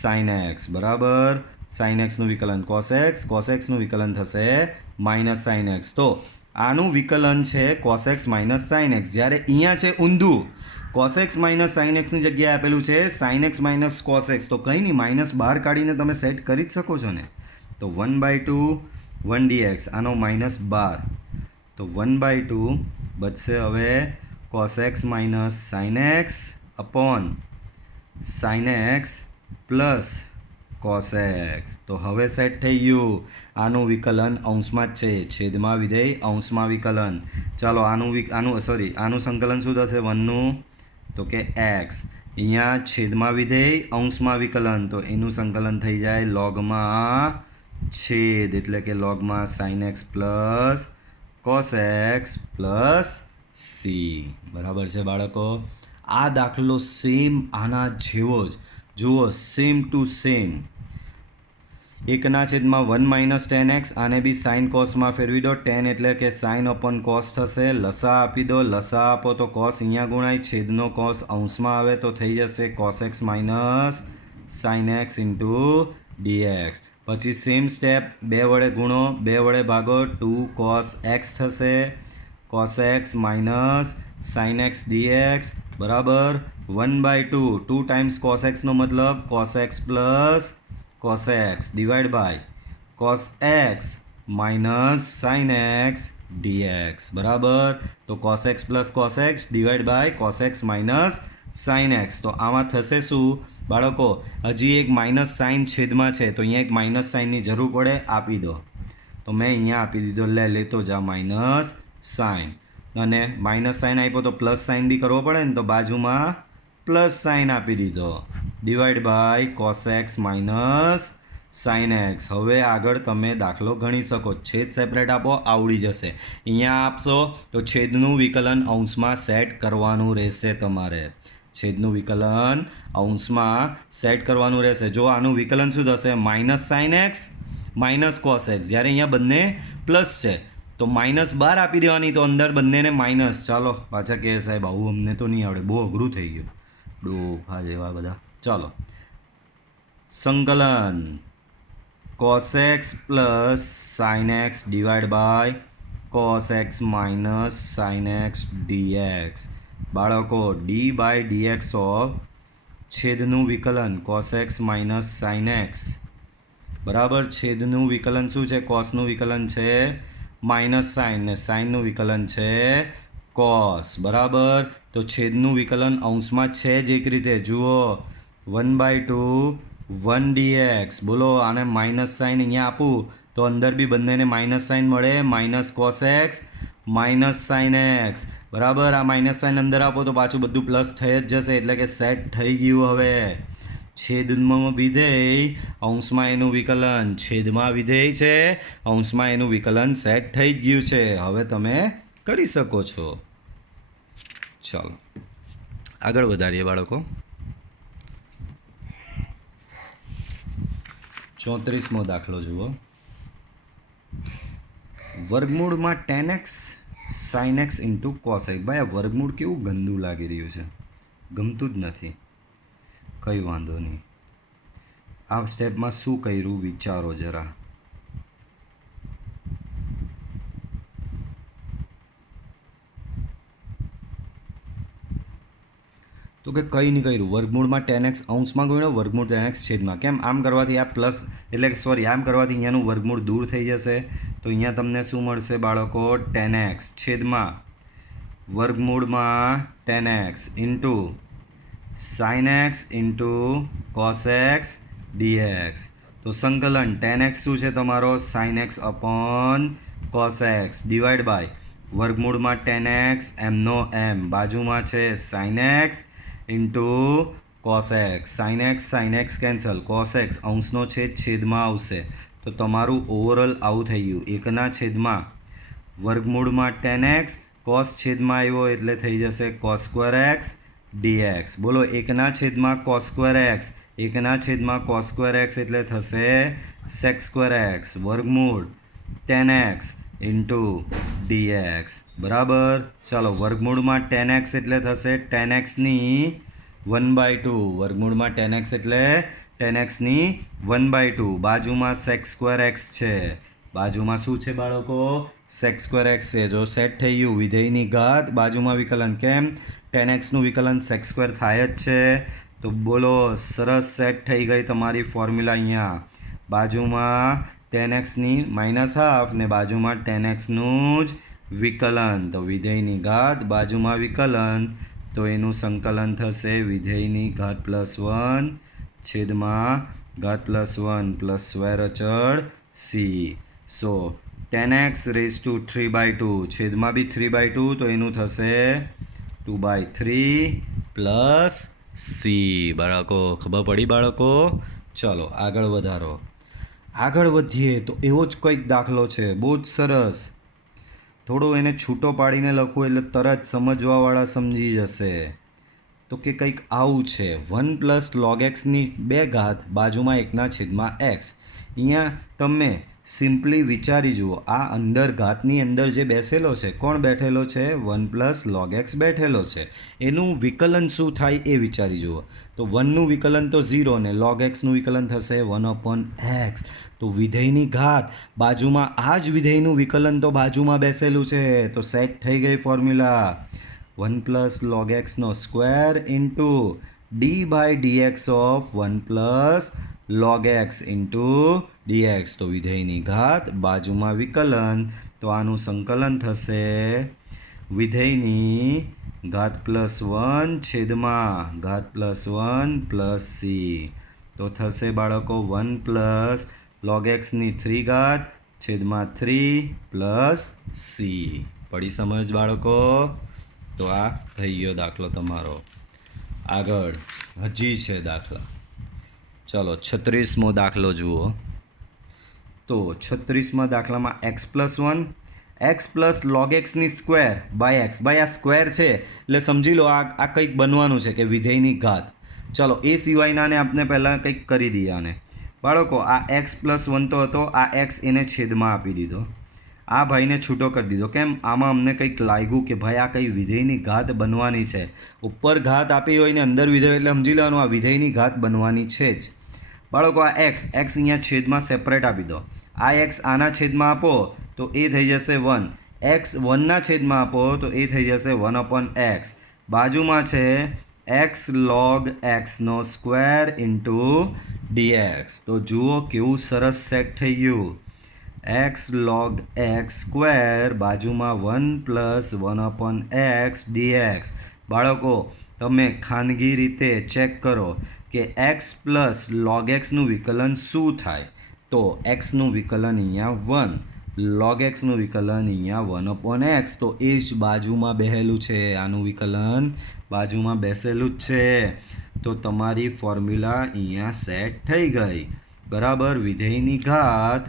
sin x બરાબર sin x નું વિકલન cos x નું વિકલન થશે માઇનસ sin x તો આનું વિકલન છે cos x minus sin x જ્યારે અહીંયા છે ઊંધું cos x minus sin x ની જગ્યાએ આપેલું છે sin x minus cos x તો કંઈ નહીં માઇનસ બહાર કાઢીને તમે સેટ કરી જ શકો છો ને તો 1/2 1 dx આનો -12 તો 1/2 બચશે હવે cos x minus sin x upon sin x plus cos x તો હવે સેટ થઈ ગયું આનું વિકલન અંશમાં જ છે છેદમાં વિધેય અંશમાં વિકલન ચાલો આનું સંકલન શું થશે 1નું તો કે x અહીંયા છેદમાં વિધેય અંશમાં વિકલન તો એનું સંકલન થઈ જાય લોગમાં છેદ એટલે કે લોગમાં sin x plus cos x plus c બરાબર છે બાળકો આ દાખલો સેમ આના જેવો જ જુઓ સેમ ટુ સેમ એકના છેદમાં 1 - tan x આને બી સાઇન કોસમાં ફેરવી દો tan એટલે કે સાઇન અપોન કોસ થશે લસા આપી દો લસા આપો તો કોસ અહીંયા ગુણાય છેદનો કોસ અંશમાં આવે તો થઈ જશે cos x minus sin x into dx પછી સેમ સ્ટેપ 2 વડે ગુણો 2 વડે ભાગો 2 cos x થશે cos x minus sin x dx બરાબર 1/2 2 ટાઈમ્સ cos x નો મતલબ cos x plus cos x divided by cos x minus sin x dx બરાબર તો cos x plus cos x divided by cos x minus sine x. તો આમાં થશે શું બાળકો? હજી એક માઇનસ સાઇન છેદમાં છે, તો અહીંયા એક માઇનસ સાઇનની જરૂર પડે, આપી દો. તો મેં અહીંયા આપી દીધો, લેતો જા માઇનસ સાઇન. અને માઇનસ સાઇન આપ્યો તો પ્લસ સાઇન બી કરવો પડે ને, તો બાજુમાં પ્લસ સાઇન આપી દીધો. Divide by cos x minus sine x. હવે આગળ તમે દાખલો ગણી શકો. છેદ સેપરેટ આપો, આવડી જશે. અહીંયા આપશો તો છેદનું વિકલન અંશમાં સેટ કરવાનું રહેશે તમારે. છેદનું વિકલન અંશમાં સેટ કરવાનું રહેશે. જો આનું વિકલન શું થશે? Minus sine x minus cos x. જ્યારે અહીંયા બંને પ્લસ છે તો -12 આપી દેવાની, તો અંદર બંનેને માઇનસ. ચાલો પાછા કે સાહેબ આવું અમને તો નહીં આવડે, બહુ અઘરું થઈ ગયું, ડોફા જેવા બધા. ચાલો સંકલન cos x plus sin x divide by cos x minus sin x dx. બાળકો d/dx ઓફ છેદનું વિકલન cos x minus sin x બરાબર. છેદનું વિકલન શું છે? કોસનું વિકલન છે માઇનસ સાઇન, ને સાઇનનું વિકલન છે કોસ. બરાબર. તો છેદનું વિકલન અંશમાં છે જ એક રીતે, જુઓ 1/2 1 dx. બોલો, આને માઇનસ સાઇન અહીંયા આપું તો અંદર બી બંનેને માઇનસ સાઇન મળે, minus cos x minus sine x. બરાબર. આ માઇનસ સાઇન અંદર આપો તો પાછું બધું પ્લસ થઈ જ જશે, એટલે કે સેટ થઈ ગયું. હવે છેદમાં વિધેય અંશમાં એનું વિકલન, છેદમાં વિધેય છે અંશમાં એનું વિકલન સેટ થઈ જ ગયું છે. હવે તમે કરી શકો છો. ચાલો આગળ વધારીએ બાળકો. 34મો દાખલો જુઓ. વર્ગમૂળમાં tan x sin x into cos x. ભાઈ આ વર્ગમૂળ કેવું ગંદુ લાગી રહ્યું છે, ગમતું જ નથી. કંઈ વાંધો નહીં. આ સ્ટેપમાં શું કર્યું વિચારો જરા. તો કે કંઈ નહીં કર્યું. વર્ગમૂળમાં tan x અંશમાં ગણ્યો, વર્ગમૂળ tan x છેદમાં. કેમ? આમ કરવાથી આ પ્લસ, એટલે કે સોરી, આમ કરવાથી અહીંયાનું વર્ગમૂળ દૂર થઈ જશે. તો અહીંયા તમને શું મળશે બાળકો? tan x છેદમાં વર્ગમૂળમાં tan x into sin x into cos x dx. તો સંકલન tan x શું છે તમારો? sin x upon cos x divide by વર્ગમૂળમાં tan x એમનો એમ, બાજુમાં છે sin x into cos x. sin x cancel, cos x અંશનો છેદ છેદમાં આવશે. તો તમારું ઓવરઓલ આવું થઈ ગયું. એકના છેદમાં વર્ગમૂળમાં tan x, cos છેદમાં આવ્યો એટલે થઈ જશે cos સ્ક્વેર x dx. બોલો, એકના છેદમાં cos સ્ક્વેર x, એકના છેદમાં cos સ્ક્વેર x એટલે થશે sec સ્ક્વેર x વર્ગમૂળ tan x ઇન્ટુ dx. બરાબર. ચાલો વર્ગમૂળમાં tan x એટલે થશે tan x ની 1/2. વર્ગમૂળમાં tan x એટલે tan x ની 1/2. બાજુમાં sec સ્ક્વેર x છે. બાજુમાં શું છે બાળકો? sec સ્ક્વેર x છે. જો સેટ થઈ ગયું. વિધેયની ઘાત બાજુમાં વિકલન. કેમ? tan x નું વિકલન sec સ્ક્વેર થાય જ છે. તો બોલો, સરસ સેટ થઈ ગઈ તમારી ફોર્મ્યુલા. અહીંયા બાજુમાં tan x ની -½ ને બાજુમાં tan x નું જ વિકલન. તો વિધેયની ઘાત બાજુમાં વિકલન, તો એનું સંકલન થશે વિધેયની ઘાત +1 છેદમાં ઘાત +1 પ્લસ સ્ક્વેર અચળ c. સો tan x રેઝ ટુ 3/2 છેદમાં બી 3/2, તો એનું થશે 2/3 પ્લસ c. બાળકો ખબર પડી બાળકો? ચલો આગળ વધારો. આગળ વધીએ તો એવો જ કંઈક દાખલો છે, બહુ જ સરસ. થોડો એને છૂટો પાડીને લખું એટલે તરત સમજવાવાળા સમજી જશે. તો કે કંઈક આવું છે. 1 + log x ની 2 ઘાત બાજુમાં 1/x. અહીંયા તમે સિમ્પલી વિચારી જુઓ. આ અંદર ઘાતની અંદર જે બેસેલો છે, કોણ બેઠેલો છે? 1 + log x બેઠેલો છે. એનું વિકલન શું થાય એ વિચારી જુઓ. તો 1નું વિકલન તો 0 ને log xનું વિકલન થશે 1/x. તો વિધેયની ઘાત બાજુમાં, આ જ વિધેયનું વિકલન તો બાજુમાં બેસેલું છે. તો સેટ થઈ ગઈ ફોર્મ્યુલા. 1 + log x નો square into d/dx of 1 + log x into dx. તો વિધેયની ઘાત બાજુમાં વિકલન, તો આનું સંકલન થશે વિધેયની ઘાત પ્લસ 1 છેદમાં ઘાત પ્લસ 1 પ્લસ સી તો થશે બાળકો 1 પ્લસ log xની 3 ઘાત છેદમાં 3 પ્લસ સી પડી સમજ બાળકો તો આ થઈ ગયો દાખલો તમારો આગળ હજી છે દાખલા ચલો 36મો દાખલો જુઓ તો 36મા દાખલામાં x plus 1 x plus log xની સ્ક્વેર બાય એક્સ ભાઈ આ સ્ક્વેર છે એટલે સમજી લો આ કંઈક બનવાનું છે કે વિધેયની ઘાત ચલો એ સિવાયનાને આપણે પહેલાં કંઈક કરી દઈએ આને બાળકો આ x પ્લસ 1 તો હતો આ x એને છેદમાં આપી દીધો આ ભાઈને છૂટો કરી દીધો કેમ આમાં અમને કંઈક લાગ્યું કે ભાઈ આ કંઈ વિધેયની ઘાત બનવાની છે ઉપર ઘાત આપી હોય ને અંદર વિધેય એટલે સમજી લેવાનું આ વિધેયની ઘાત બનવાની છે જ બાળકો આ x અહીંયા છેદમાં સેપરેટ આપી દો આ x આના છેદમાં આપો તો એ થઈ જશે 1 x 1ના છેદમાં આપો તો એ થઈ જશે 1/x બાજુમાં છે x log xનો સ્ક્વેર ઇન્ટુ dx તો જુઓ કેવું સરસ સેટ થઈ ગયું x log x સ્ક્વેર બાજુમાં 1 પ્લસ 1/x dx બાળકો તમે ખાનગી રીતે ચેક કરો કે x પ્લસ log xનું વિકલન શું થાય તો xનું વિકલન અહીંયા 1 log xનું વિકલન અહીંયા 1/x તો એ જ બાજુમાં બેહેલું છે આનું વિકલન બાજુમાં બેસેલું જ છે તો તમારી ફોર્મ્યુલા અહીંયા સેટ થઈ ગઈ બરાબર વિધેયની ઘાત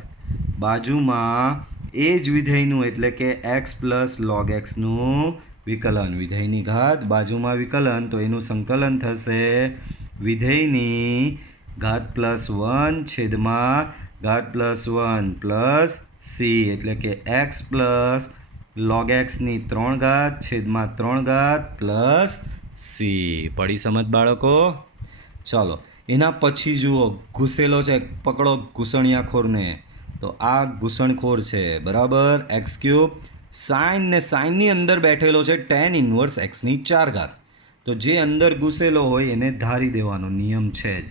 બાજુમાં એ જ વિધેયનું એટલે કે x પ્લસ log xનું વિકલન વિધેયની ઘાત બાજુમાં વિકલન તો એનું સંકલન થશે વિધેયની ઘાત પ્લસ 1 છેદમાં ઘાત પ્લસ 1 પ્લસ સી એટલે કે x પ્લસ log xની 3 ઘાત છેદમાં 3 ઘાત પ્લસ સી પડી સમજ બાળકો ચાલો એના પછી જુઓ ઘૂસેલો છે પકડો ઘૂસણિયાખોરને તો આ ઘૂસણખોર છે બરાબર એક્સ ક્યુબ સાઇન ને સાઇનની અંદર બેઠેલો છે tan ઇન્વર્સ એક્સની 4 ઘાત તો જે અંદર ઘૂસેલો હોય એને ધારી દેવાનો નિયમ છે જ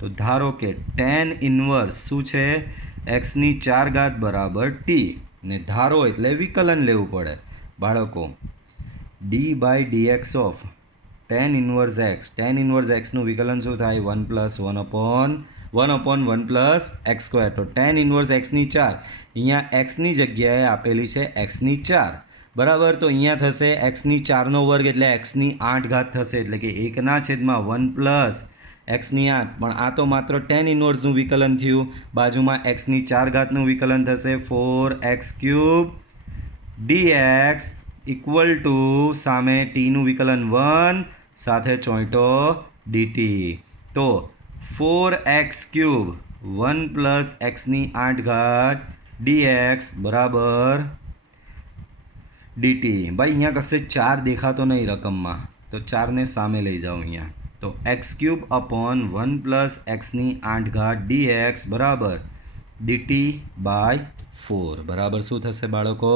તો ધારો કે tan ઇન્વર્સ શું છે એક્સની 4 ઘાત બરાબર ટી ને ધારો એટલે વિકલન લેવું પડે બાળકો d by dx of tan inverse એક્સનું વિકલન શું થાય 1 પ્લસ 1/1 પ્લસ એક્સ સ્ક્વેર તો tan ઇન્વર્સ એક્સની 4 અહીંયા એક્સની જગ્યાએ આપેલી છે એક્સની 4 બરાબર તો અહીંયા થશે એક્સની 4નો વર્ગ એટલે એક્સની 8 ઘાત થશે એટલે કે 1/1 પ્લસ એક્સની 8 પણ આ તો માત્ર tan ઇન્વર્સનું વિકલન થયું બાજુમાં એક્સની 4 ઘાતનું વિકલન થશે 4x³ dx ઇક્વલ ટુ સામે ટીનું વિકલન 1 સાથે ચોંટો dt તો 4x³ 1 પ્લસ એક્સની 8 ઘાત dx બરાબર dt ભાઈ અહીંયા કશે 4 દેખાતો નહીં રકમમાં તો 4ને સામે લઈ જાઓ અહીંયા તો x³ 1 પ્લસ એક્સની 8 ઘાત dx બરાબર dt બાય 4 બરાબર શું થશે બાળકો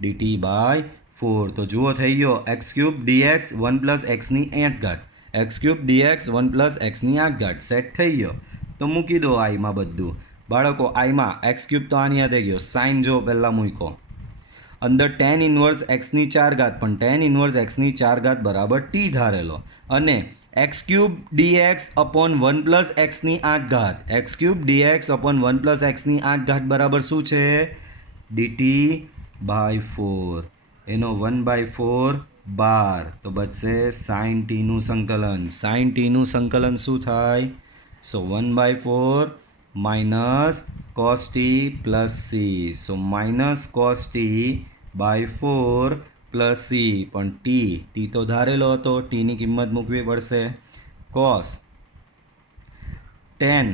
dt બાય 4 તો જુઓ થઈ ગયો x³ dx 1 પ્લસ એક્સની 8 ઘાત x³ dx 1 પ્લસ એક્સની 8 ઘાત સેટ થઈ ગયો તો મૂકી દો આઈમાં બધું બાળકો આઈમાં x³ તો આની થઈ ગયો સાઇન જો પહેલાં મૂકો અંદર tan ઇન્વર્સ એક્સની 4 ઘાત પણ tan ઇન્વર્સ એક્સની 4 ઘાત બરાબર ટી ધારેલો અને x³ dx અપોન 1 પ્લસ એક્સની 8 ઘાત x³ dx અપોન 1 પ્લસ એક્સની 8 ઘાત બરાબર શું છે dt બાય 4 એનો 1/4 12 તો બચશે સાઇન ટીનું સંકલન શું થાય so 1/4 minus cos t plus c so minus cos t by 4 plus c પણ ટી તો ધારેલો હતો ટીની કિંમત મૂકવી પડશે cos tan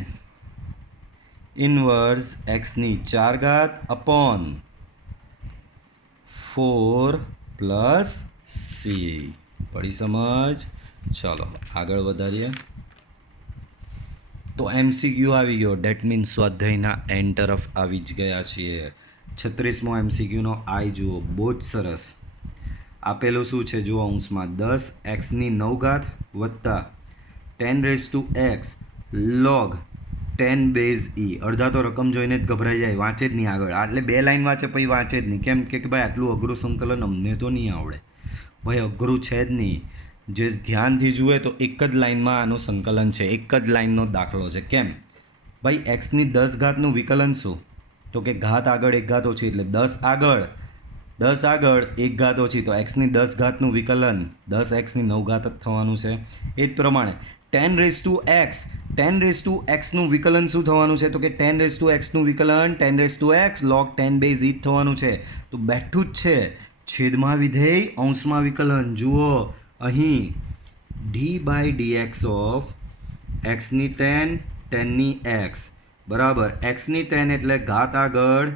ઇન્વર્સ એક્સની 4 ઘાત અપોન 4 પ્લસ સી પડી સમજ ચલો આગળ વધારીએ તો MCQ આવી ગયો ડેટ મીન્સ સ્વાધ્યાયના એન્ડ તરફ આવી જ ગયા છીએ 36મો MCQનો આઈ જુઓ બહુ જ સરસ આપેલું શું છે જુઓ અંશમાં 10 એક્સની 9 ઘાત વત્તા 10⁻x log 10 બેઝ ઈ અડધા તો રકમ જોઈને જ ગભરાઈ જાય વાંચે જ નહીં આગળ એટલે 2 લાઈન વાંચે પછી વાંચે જ નહીં કેમ કે ભાઈ આટલું અઘરું સંકલન અમને તો નહીં આવડે ભાઈ અઘરું છે જ નહીં. જે ધ્યાનથી જુએ તો એક જ લાઇનમાં આનું સંકલન છે, એક જ લાઇનનો દાખલો છે. કેમ ભાઈ? એક્સની 10 ઘાતનું વિકલન શું? તો કે ઘાત આગળ એક ઘાત ઓછી, એટલે 10 આગળ એક ઘાત ઓછી, તો એક્સની 10 ઘાતનું વિકલન 10 એક્સની 9 ઘાત જ થવાનું છે. એ જ પ્રમાણે 10 નું વિકલન શું થવાનું છે? તો કે 10 નું વિકલન 10 log 10 base e થવાનું છે. તો બેઠું જ છે. છેદમાં વિધેય અંશમાં વિકલન. જુઓ અહીં d/dx ઓફ એક્સની 10 ની એક્સ બરાબર એક્સની 10 એટલે ઘાત આગળ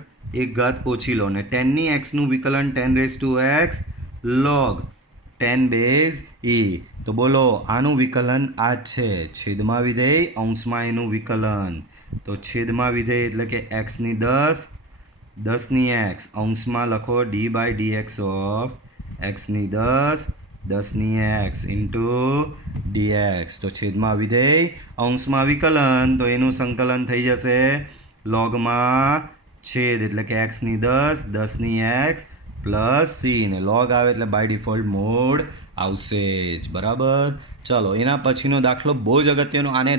એક ઘાત ઓછી લો, ને 10 ની એક્સનું વિકલન 10 log 10 base e. તો બોલો આનું વિકલન આ જ છે. છેદમાં વિધેય અંશમાં એનું વિકલન. તો છેદમાં વિધેય એટલે કે એક્સની 10 ની એક્સ અંશમાં લખો d/dx ઓફ એક્સની 10 ની એક્સ ઇન્ટુ dx. તો છેદમાં વિધેય અંશમાં વિકલન, તો એનું સંકલન થઈ જશે લોગમાં છેદ એટલે કે એક્સની 10 ની એક્સ પ્લસ સી, ને લોગ આવે એટલે બાય ડિફોલ્ટ મોડ આવશે જ. બરાબર. ચલો એના પછીનો દાખલો બહુ જ અગત્યનો. આને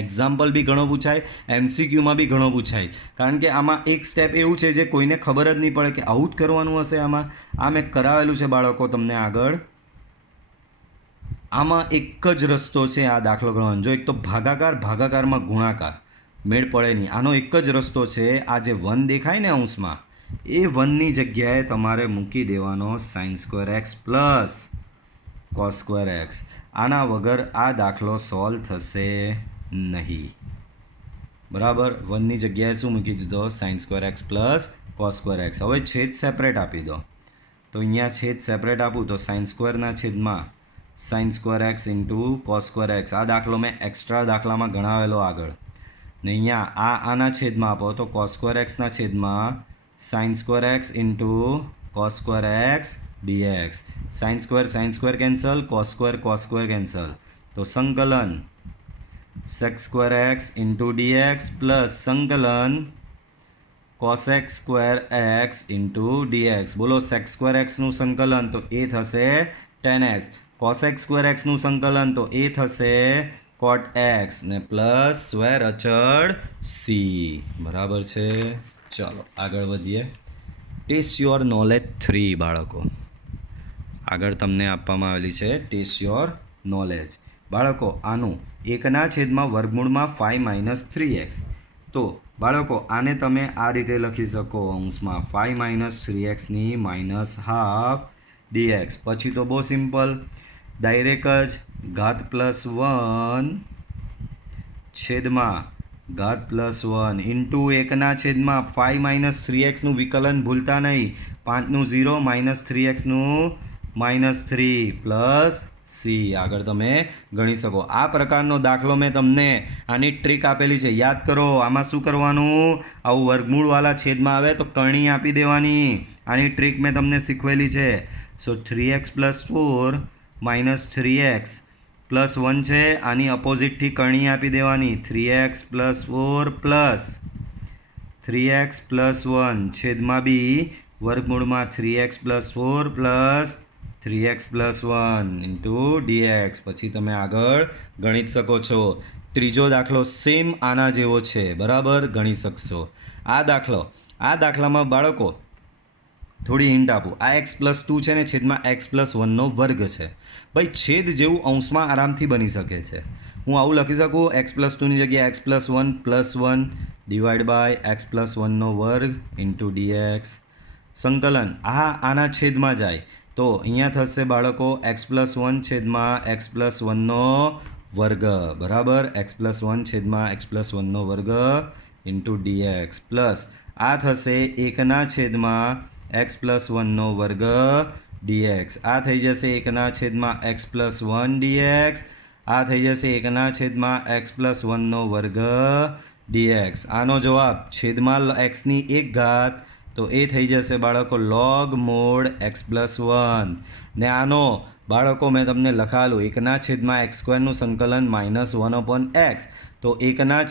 એક્ઝામ્પલ બી ઘણો પૂછાય, MCQમાં બી ઘણો પૂછાય. કારણ કે આમાં એક સ્ટેપ એવું છે જે કોઈને ખબર જ નહીં પડે કે આવું જ કરવાનું હશે. આમાં આ મેં કરાવેલું છે બાળકો તમને આગળ. આમાં એક જ રસ્તો છે આ દાખલો ગણવાનો. જો એક તો ભાગાકારમાં ગુણાકાર મેળ પડે નહીં. આનો એક જ રસ્તો છે. આ જે 1 દેખાય ને અંશમાં, એ 1ની જગ્યાએ તમારે મૂકી દેવાનો sin² પ્લસ cos². આના વગર આ દાખલો સોલ્વ થશે નહીં. બરાબર. 1ની જગ્યાએ શું મૂકી દીધો? sin² plus cos². હવે છેદ સેપરેટ આપી દો. તો અહીંયા છેદ સેપરેટ આપું તો sin² ના છેદમાં sin² ઇન્ટુ cos². આ દાખલો મેં એક્સ્ટ્રા દાખલામાં ગણાવેલો આગળ. ને અહીંયા આના છેદમાં આપો તો cos² ના છેદમાં sin² into cos² dx. sin² cancel, cos² cancel. તો સંકલન sec² ઇન્ટુ dx પ્લસ સંકલન cosec² ઇન્ટુ dx. બોલો sec² નું સંકલન તો એ થશે tan x. cosec² નું સંકલન તો એ થશે cot x, ને પ્લસ સ્ક્વેર અચળ c. બરાબર છે. ચાલો આગળ વધીએ. ટેસ્ટ યોર નોલેજ 3 બાળકો. આગળ તમને આપવામાં આવેલી છે ટેસ્ટ યોર નોલેજ. બાળકો આનું 1/વર્ગમૂળમાં 5 - 3x. તો બાળકો આને તમે આ રીતે લખી શકો અંશમાં 5 - 3x ની -½ dx. પછી તો બહુ સિમ્પલ, ડાયરેક્ટ જ ઘાત +1 છેદમાં ઘાત +1 ઇન્ટુ 1/5 - 3x નું વિકલન ભૂલતા નહીં. 5નું 0 -3x નું -3 પ્લસ c. આગળ તમે ગણી શકો. આ પ્રકારનો દાખલો મેં તમને આની ટ્રીક આપેલી છે, યાદ કરો. આમાં શું કરવાનું? આવું વર્ગમૂળવાળા છેદમાં આવે તો કરણી આપી દેવાની. આની ટ્રીક મેં તમને શીખવેલી છે. સો 3x + 4 - 3x + 1 છે. આની અપોઝિટથી કરણી આપી દેવાની. 3x + 4 પ્લસ 3x + 1 છેદમાં બી વર્ગમૂળમાં 3x + 4 plus 3x + 1 into dx. પછી તમે આગળ ગણી શકો છો. ત્રીજો દાખલો સેમ આના જેવો છે. બરાબર, ગણી શકશો. આ દાખલામાં બાળકો થોડી હિન્ટ આપું. આ x + 2 છે ને છેદમાં x + 1નો વર્ગ છે. ભાઈ છેદ જેવું અંશમાં આરામથી બની શકે છે. હું આવું લખી શકું x + 2ની જગ્યાએ x + 1 + 1 ડિવાઈડ બાય x + 1નો વર્ગ ઇન્ટુ dx. સંકલન આના છેદમાં જાય તો અહીંયા થશે બાળકો x + 1 છેદમાં x + 1નો વર્ગ. બરાબર. x + 1 છેદમાં x + 1નો વર્ગ ઇન્ટુ dx પ્લસ આ થશે 1/છેદમાં x + 1નો વર્ગ dx. આ થઈ જશે 1/x + 1 dx. આ થઈ જશે 1/x + 1નો વર્ગ dx. આનો જવાબ છેદમાં xની 1 ઘાત તો એ થઈ જશે બાળકો log mod x + 1. ને આનો બાળકો મેં તમને લખાયેલું 1/x² નું સંકલન -1/x. તો 1/x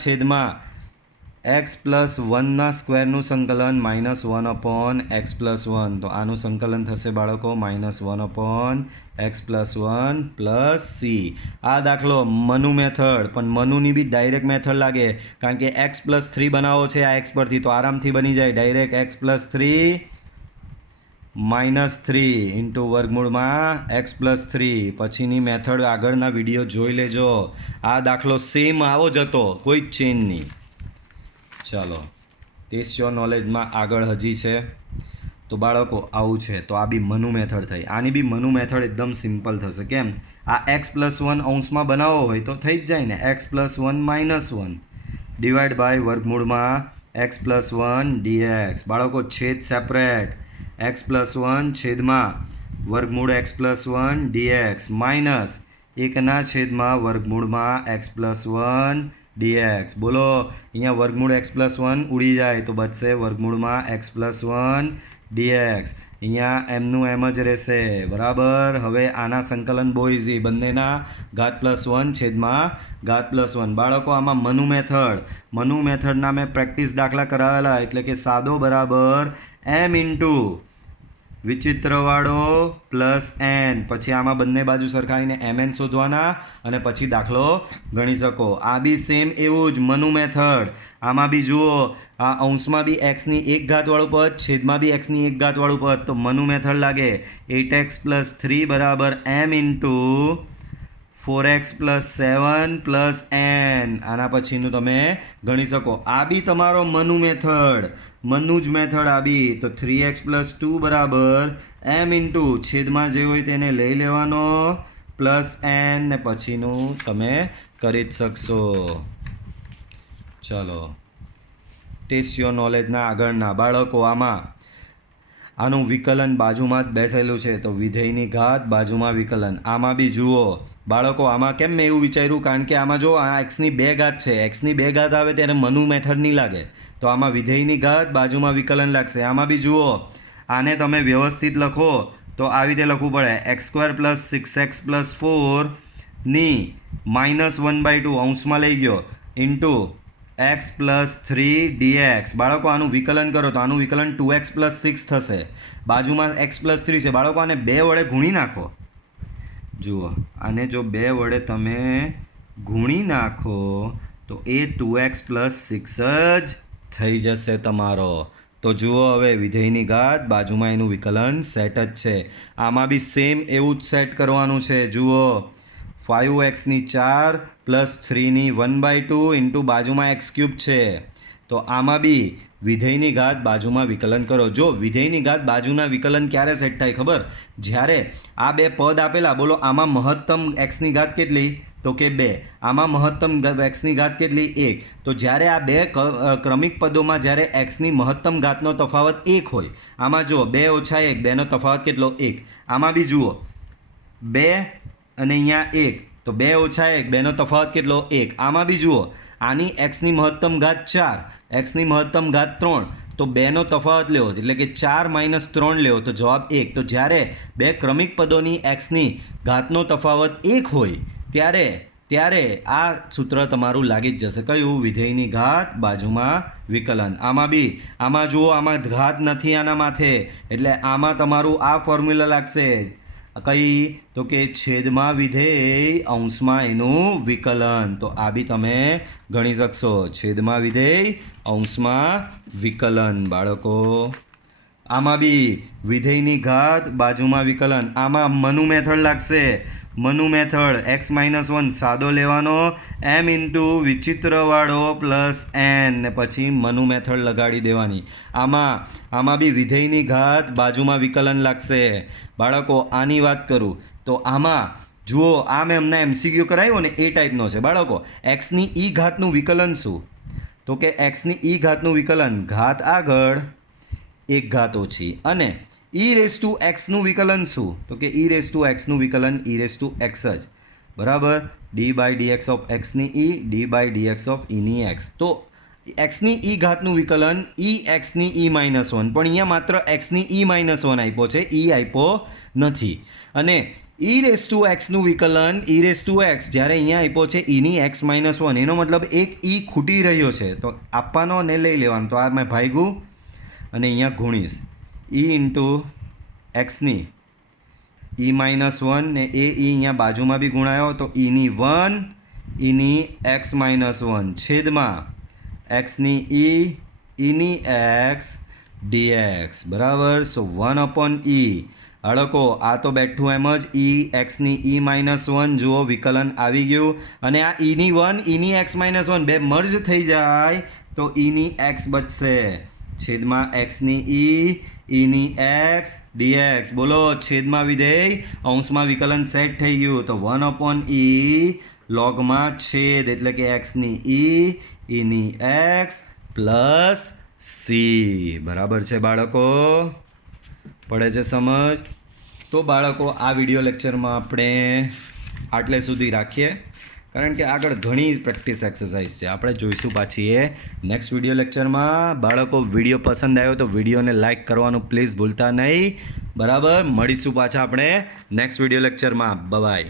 એક્સ પ્લસ વનના સ્ક્વેરનું સંકલન -1/x+1, તો આનું સંકલન થશે બાળકો -1/x+1 પ્લસ સી. આ દાખલો મનુ મેથડ, પણ મનુની બી ડાયરેક્ટ મેથડ લાગે, કારણ કે x+3 બનાવો છે આ x પરથી, તો આરામથી બની જાય ડાયરેક્ટ x+3 -3 ઇન્ટુ વર્ગમૂળમાં x+3. પછીની મેથડ આગળના વિડીયો જોઈ લેજો. આ દાખલો સેમ આવો જ હતો, કોઈ જ ચેન્જ નહીં. ચાલો, ટેસ્ટ યોર નોલેજમાં આગળ હજી છે. તો બાળકો આવું છે, તો આ બી મનુ મેથડ થઈ. આની બી મનુ મેથડ એકદમ સિમ્પલ થશે. કેમ? આ x+1 અંશમાં બનાવવો હોય તો થઈ જ જાય ને, x+1 -1 ડિવાઈડ બાય વર્ગમૂળમાં x+1 dx. બાળકો છેદ સેપરેટ, x+1 છેદમાં વર્ગમૂળ x+1 dx માઇનસ 1ના છેદમાં વર્ગમૂળમાં x+1 dx. બોલો, અહીંયા વર્ગમૂળ x+1 ઉડી જાય તો બચશે વર્ગમૂળમાં x+1 dx. અહીંયા એમનું એમ જ રહેશે, બરાબર. હવે આના સંકલન બહુ ઇઝી, બંનેના ઘાત +1 છેદમાં ઘાત +1. બાળકો આમાં મનુ મેથડના મેં પ્રેક્ટિસ દાખલા કરાવેલા, એટલે કે સાદો બરાબર m ઇન્ટુ વિચિત્રવાળો પ્લસ n. પછી આમાં બંને બાજુ સરખાવીને mn શોધવાના અને પછી દાખલો ગણી શકો. આ બી સેમ એવું જ મનુ મેથડ. આમાં બી જુઓ, આ અંશમાં બી xની 1 ઘાતવાળું પદ, છેદમાં બી xની 1 ઘાતવાળું પદ, તો મનુ મેથડ લાગે 8x+3 બરાબર m into 4x+7 plus n. આના પછીનું તમે ગણી શકો. આ બી તમારો મનુ જ મેથડ આ બી. તો 3x+2 બરાબર m ઇન્ટુ છેદમાં જે હોય તેને લઈ લેવાનો પ્લસ n, ને પછીનું તમે કરી જ શકશો. ચલો, ટેસ્ટ યોર નોલેજના આગળના બાળકો, આનું વિકલન બાજુમાં જ બેઠેલું છે, તો વિધેયની ઘાત બાજુમાં વિકલન. આમાં બી જુઓ બાળકો, આમાં કેમ મેં એવું વિચાર્યું, કારણ કે આમાં જો આ એક્સની 2 ઘાત છે, એક્સની 2 ઘાત આવે ત્યારે મનુ મેથડ નહીં લાગે, તો આમાં વિધેયની ઘાત બાજુમાં વિકલન લાગશે. આમાં બી જુઓ, આને તમે વ્યવસ્થિત લખો તો આવી રીતે લખવું પડે, x² + 6x+4 ની -1/2 અંશમાં લઈ ગયો ઇન્ટુ x+3 dx. બાળકો આનું વિકલન કરો તો આનું વિકલન 2x+6 થશે. બાજુમાં x+3 છે. બાળકો આને 2 વડે ગુણી નાખો. જુઓ, આને જો 2 વડે તમે ગુણી નાખો તો એ 2x+6 જ થઈ જશે તમારો. તો જુઓ, હવે વિધેયની ઘાત બાજુમાં એનું વિકલન સેટ જ છે. આમાં બી સેમ એવું જ સેટ કરવાનું છે. જુઓ, 5x4 + 3 1/2 ઇન્ટુ બાજુમાં x³ છે, તો આમાં બી વિધેયની ઘાત બાજુમાં વિકલન કરો. જો વિધેયની ઘાત બાજુના વિકલન ક્યારે સેટ થાય ખબર? જ્યારે આ 2 પદ આપેલા, બોલો આમાં મહત્તમ xની ઘાત કેટલી? તો કે 2. આમાં મહત્તમ xની ઘાત કેટલી? 1. તો જ્યારે આ 2 ક્રમિક પદોમાં જ્યારે xની મહત્તમ ઘાતનો તફાવત 1 હોય, આમાં જો 2 - 1, 2નો તફાવત કેટલો? 1. આમાં બી જુઓ 2 અને અહીંયા 1, તો 2 - 1, 2નો તફાવત કેટલો? 1. આમાં બી જુઓ, આની xની મહત્તમ ઘાત 4, xની મહત્તમ ઘાત 3, તો 2નો તફાવત લેવો, એટલે કે 4 - 3 લેવો, તો જવાબ 1. તો જ્યારે 2 ક્રમિક પદોની xની ઘાતનો તફાવત 1 હોય ત્યારે આ સૂત્ર તમારું લાગી જ જશે. કયું? વિધેયની ઘાત બાજુમાં વિકલન. આમાં જુઓ, આમાં ઘાત નથી આના માથે, એટલે આમાં તમારું આ ફોર્મ્યુલા લાગશે. કઈ? તો કે છેદમાં વિધેય અંશમાં એનું વિકલન. તો આ બી તમે ગણી શકશો, છેદમાં વિધેય અંશમાં વિકલન. બાળકો, આમાં બી વિધેયની ઘાત બાજુમાં વિકલન. આમાં મનુ મેથડ લાગશે. મનુ મેથડ x-1 સાદો લેવાનો, m ઇન્ટુ વિચિત્રવાળો પ્લસ n, ને પછી મનુ મેથડ લગાડી દેવાની. આમાં બી વિધેયની ઘાત બાજુમાં વિકલન લાગશે. બાળકો, આની વાત કરું તો આમાં જુઓ, આ મેં હમણાં MCQ કરાવ્યો ને એ ટાઈપનો છે. બાળકો, xની e ઘાતનું વિકલન શું? તો કે xની e ઘાતનું વિકલન ઘાત આગળ 1 ઘાત ઓછી, અને e⁻x નું વિકલન શું? તો કે e⁻x નું વિકલન e⁻x જ, બરાબર. d/dx ઓફ x ની e, d/dx ઓફ e ની x. તો xની e ઘાતનું વિકલન exની e-1, પણ અહીંયા માત્ર xની e-1 આપ્યો છે, e આપ્યો નથી. અને ઈ રેસ ટુ એક્સનું વિકલન ઈ રેસ ટુ એક્સ જ્યારે અહીંયા આપ્યો છે ઈની એક્સ -1 એનો મતલબ એક ઈ ખૂટી રહ્યો છે તો આપવાનો અને લઈ લેવાનો તો આ મેં ભાગ્યું અને અહીંયા ગુણીશ ઈ ઇન્ટુ એક્સની ઈ -1 ને એ ઈ અહીંયા બાજુમાં બી ગુણાયો તો ઈની 1 ઈની એક્સ -1 છેદમાં એક્સની ઈની એક્સ dx બરાબર. સો 1/e અડકો આ તો બેઠું એમ જ ઈ એક્સની ઈ -1 જુઓ વિકલન આવી ગયું અને આ ઈની 1 ઈની એક્સ -1 બે મર્જ થઈ જાય તો ઈની એક્સ બચશે છેદમાં એક્સની ઈની એક્સ dx બોલો છેદમાં વિધેય અંશમાં વિકલન સેટ થઈ ગયું તો 1/e લોગમાં છેદ એટલે કે એક્સની ઈની એક્સ પ્લસ સી બરાબર છે બાળકો પડે છે સમજ. તો બાળકો આ વિડીયો લેક્ચરમાં આપણે આટલે સુધી રાખીએ કારણ કે આગળ ઘણી પ્રેક્ટિસ એક્સરસાઇઝ છે આપણે જોઈશું પાછી એ નેક્સ્ટ વિડીયો લેક્ચરમાં. બાળકો વિડીયો પસંદ આવ્યો તો વિડીયોને લાઇક કરવાનું પ્લીઝ ભૂલતા નહીં બરાબર. મળીશું પાછા આપણે નેક્સ્ટ વિડીયો લેક્ચરમાં. બાય.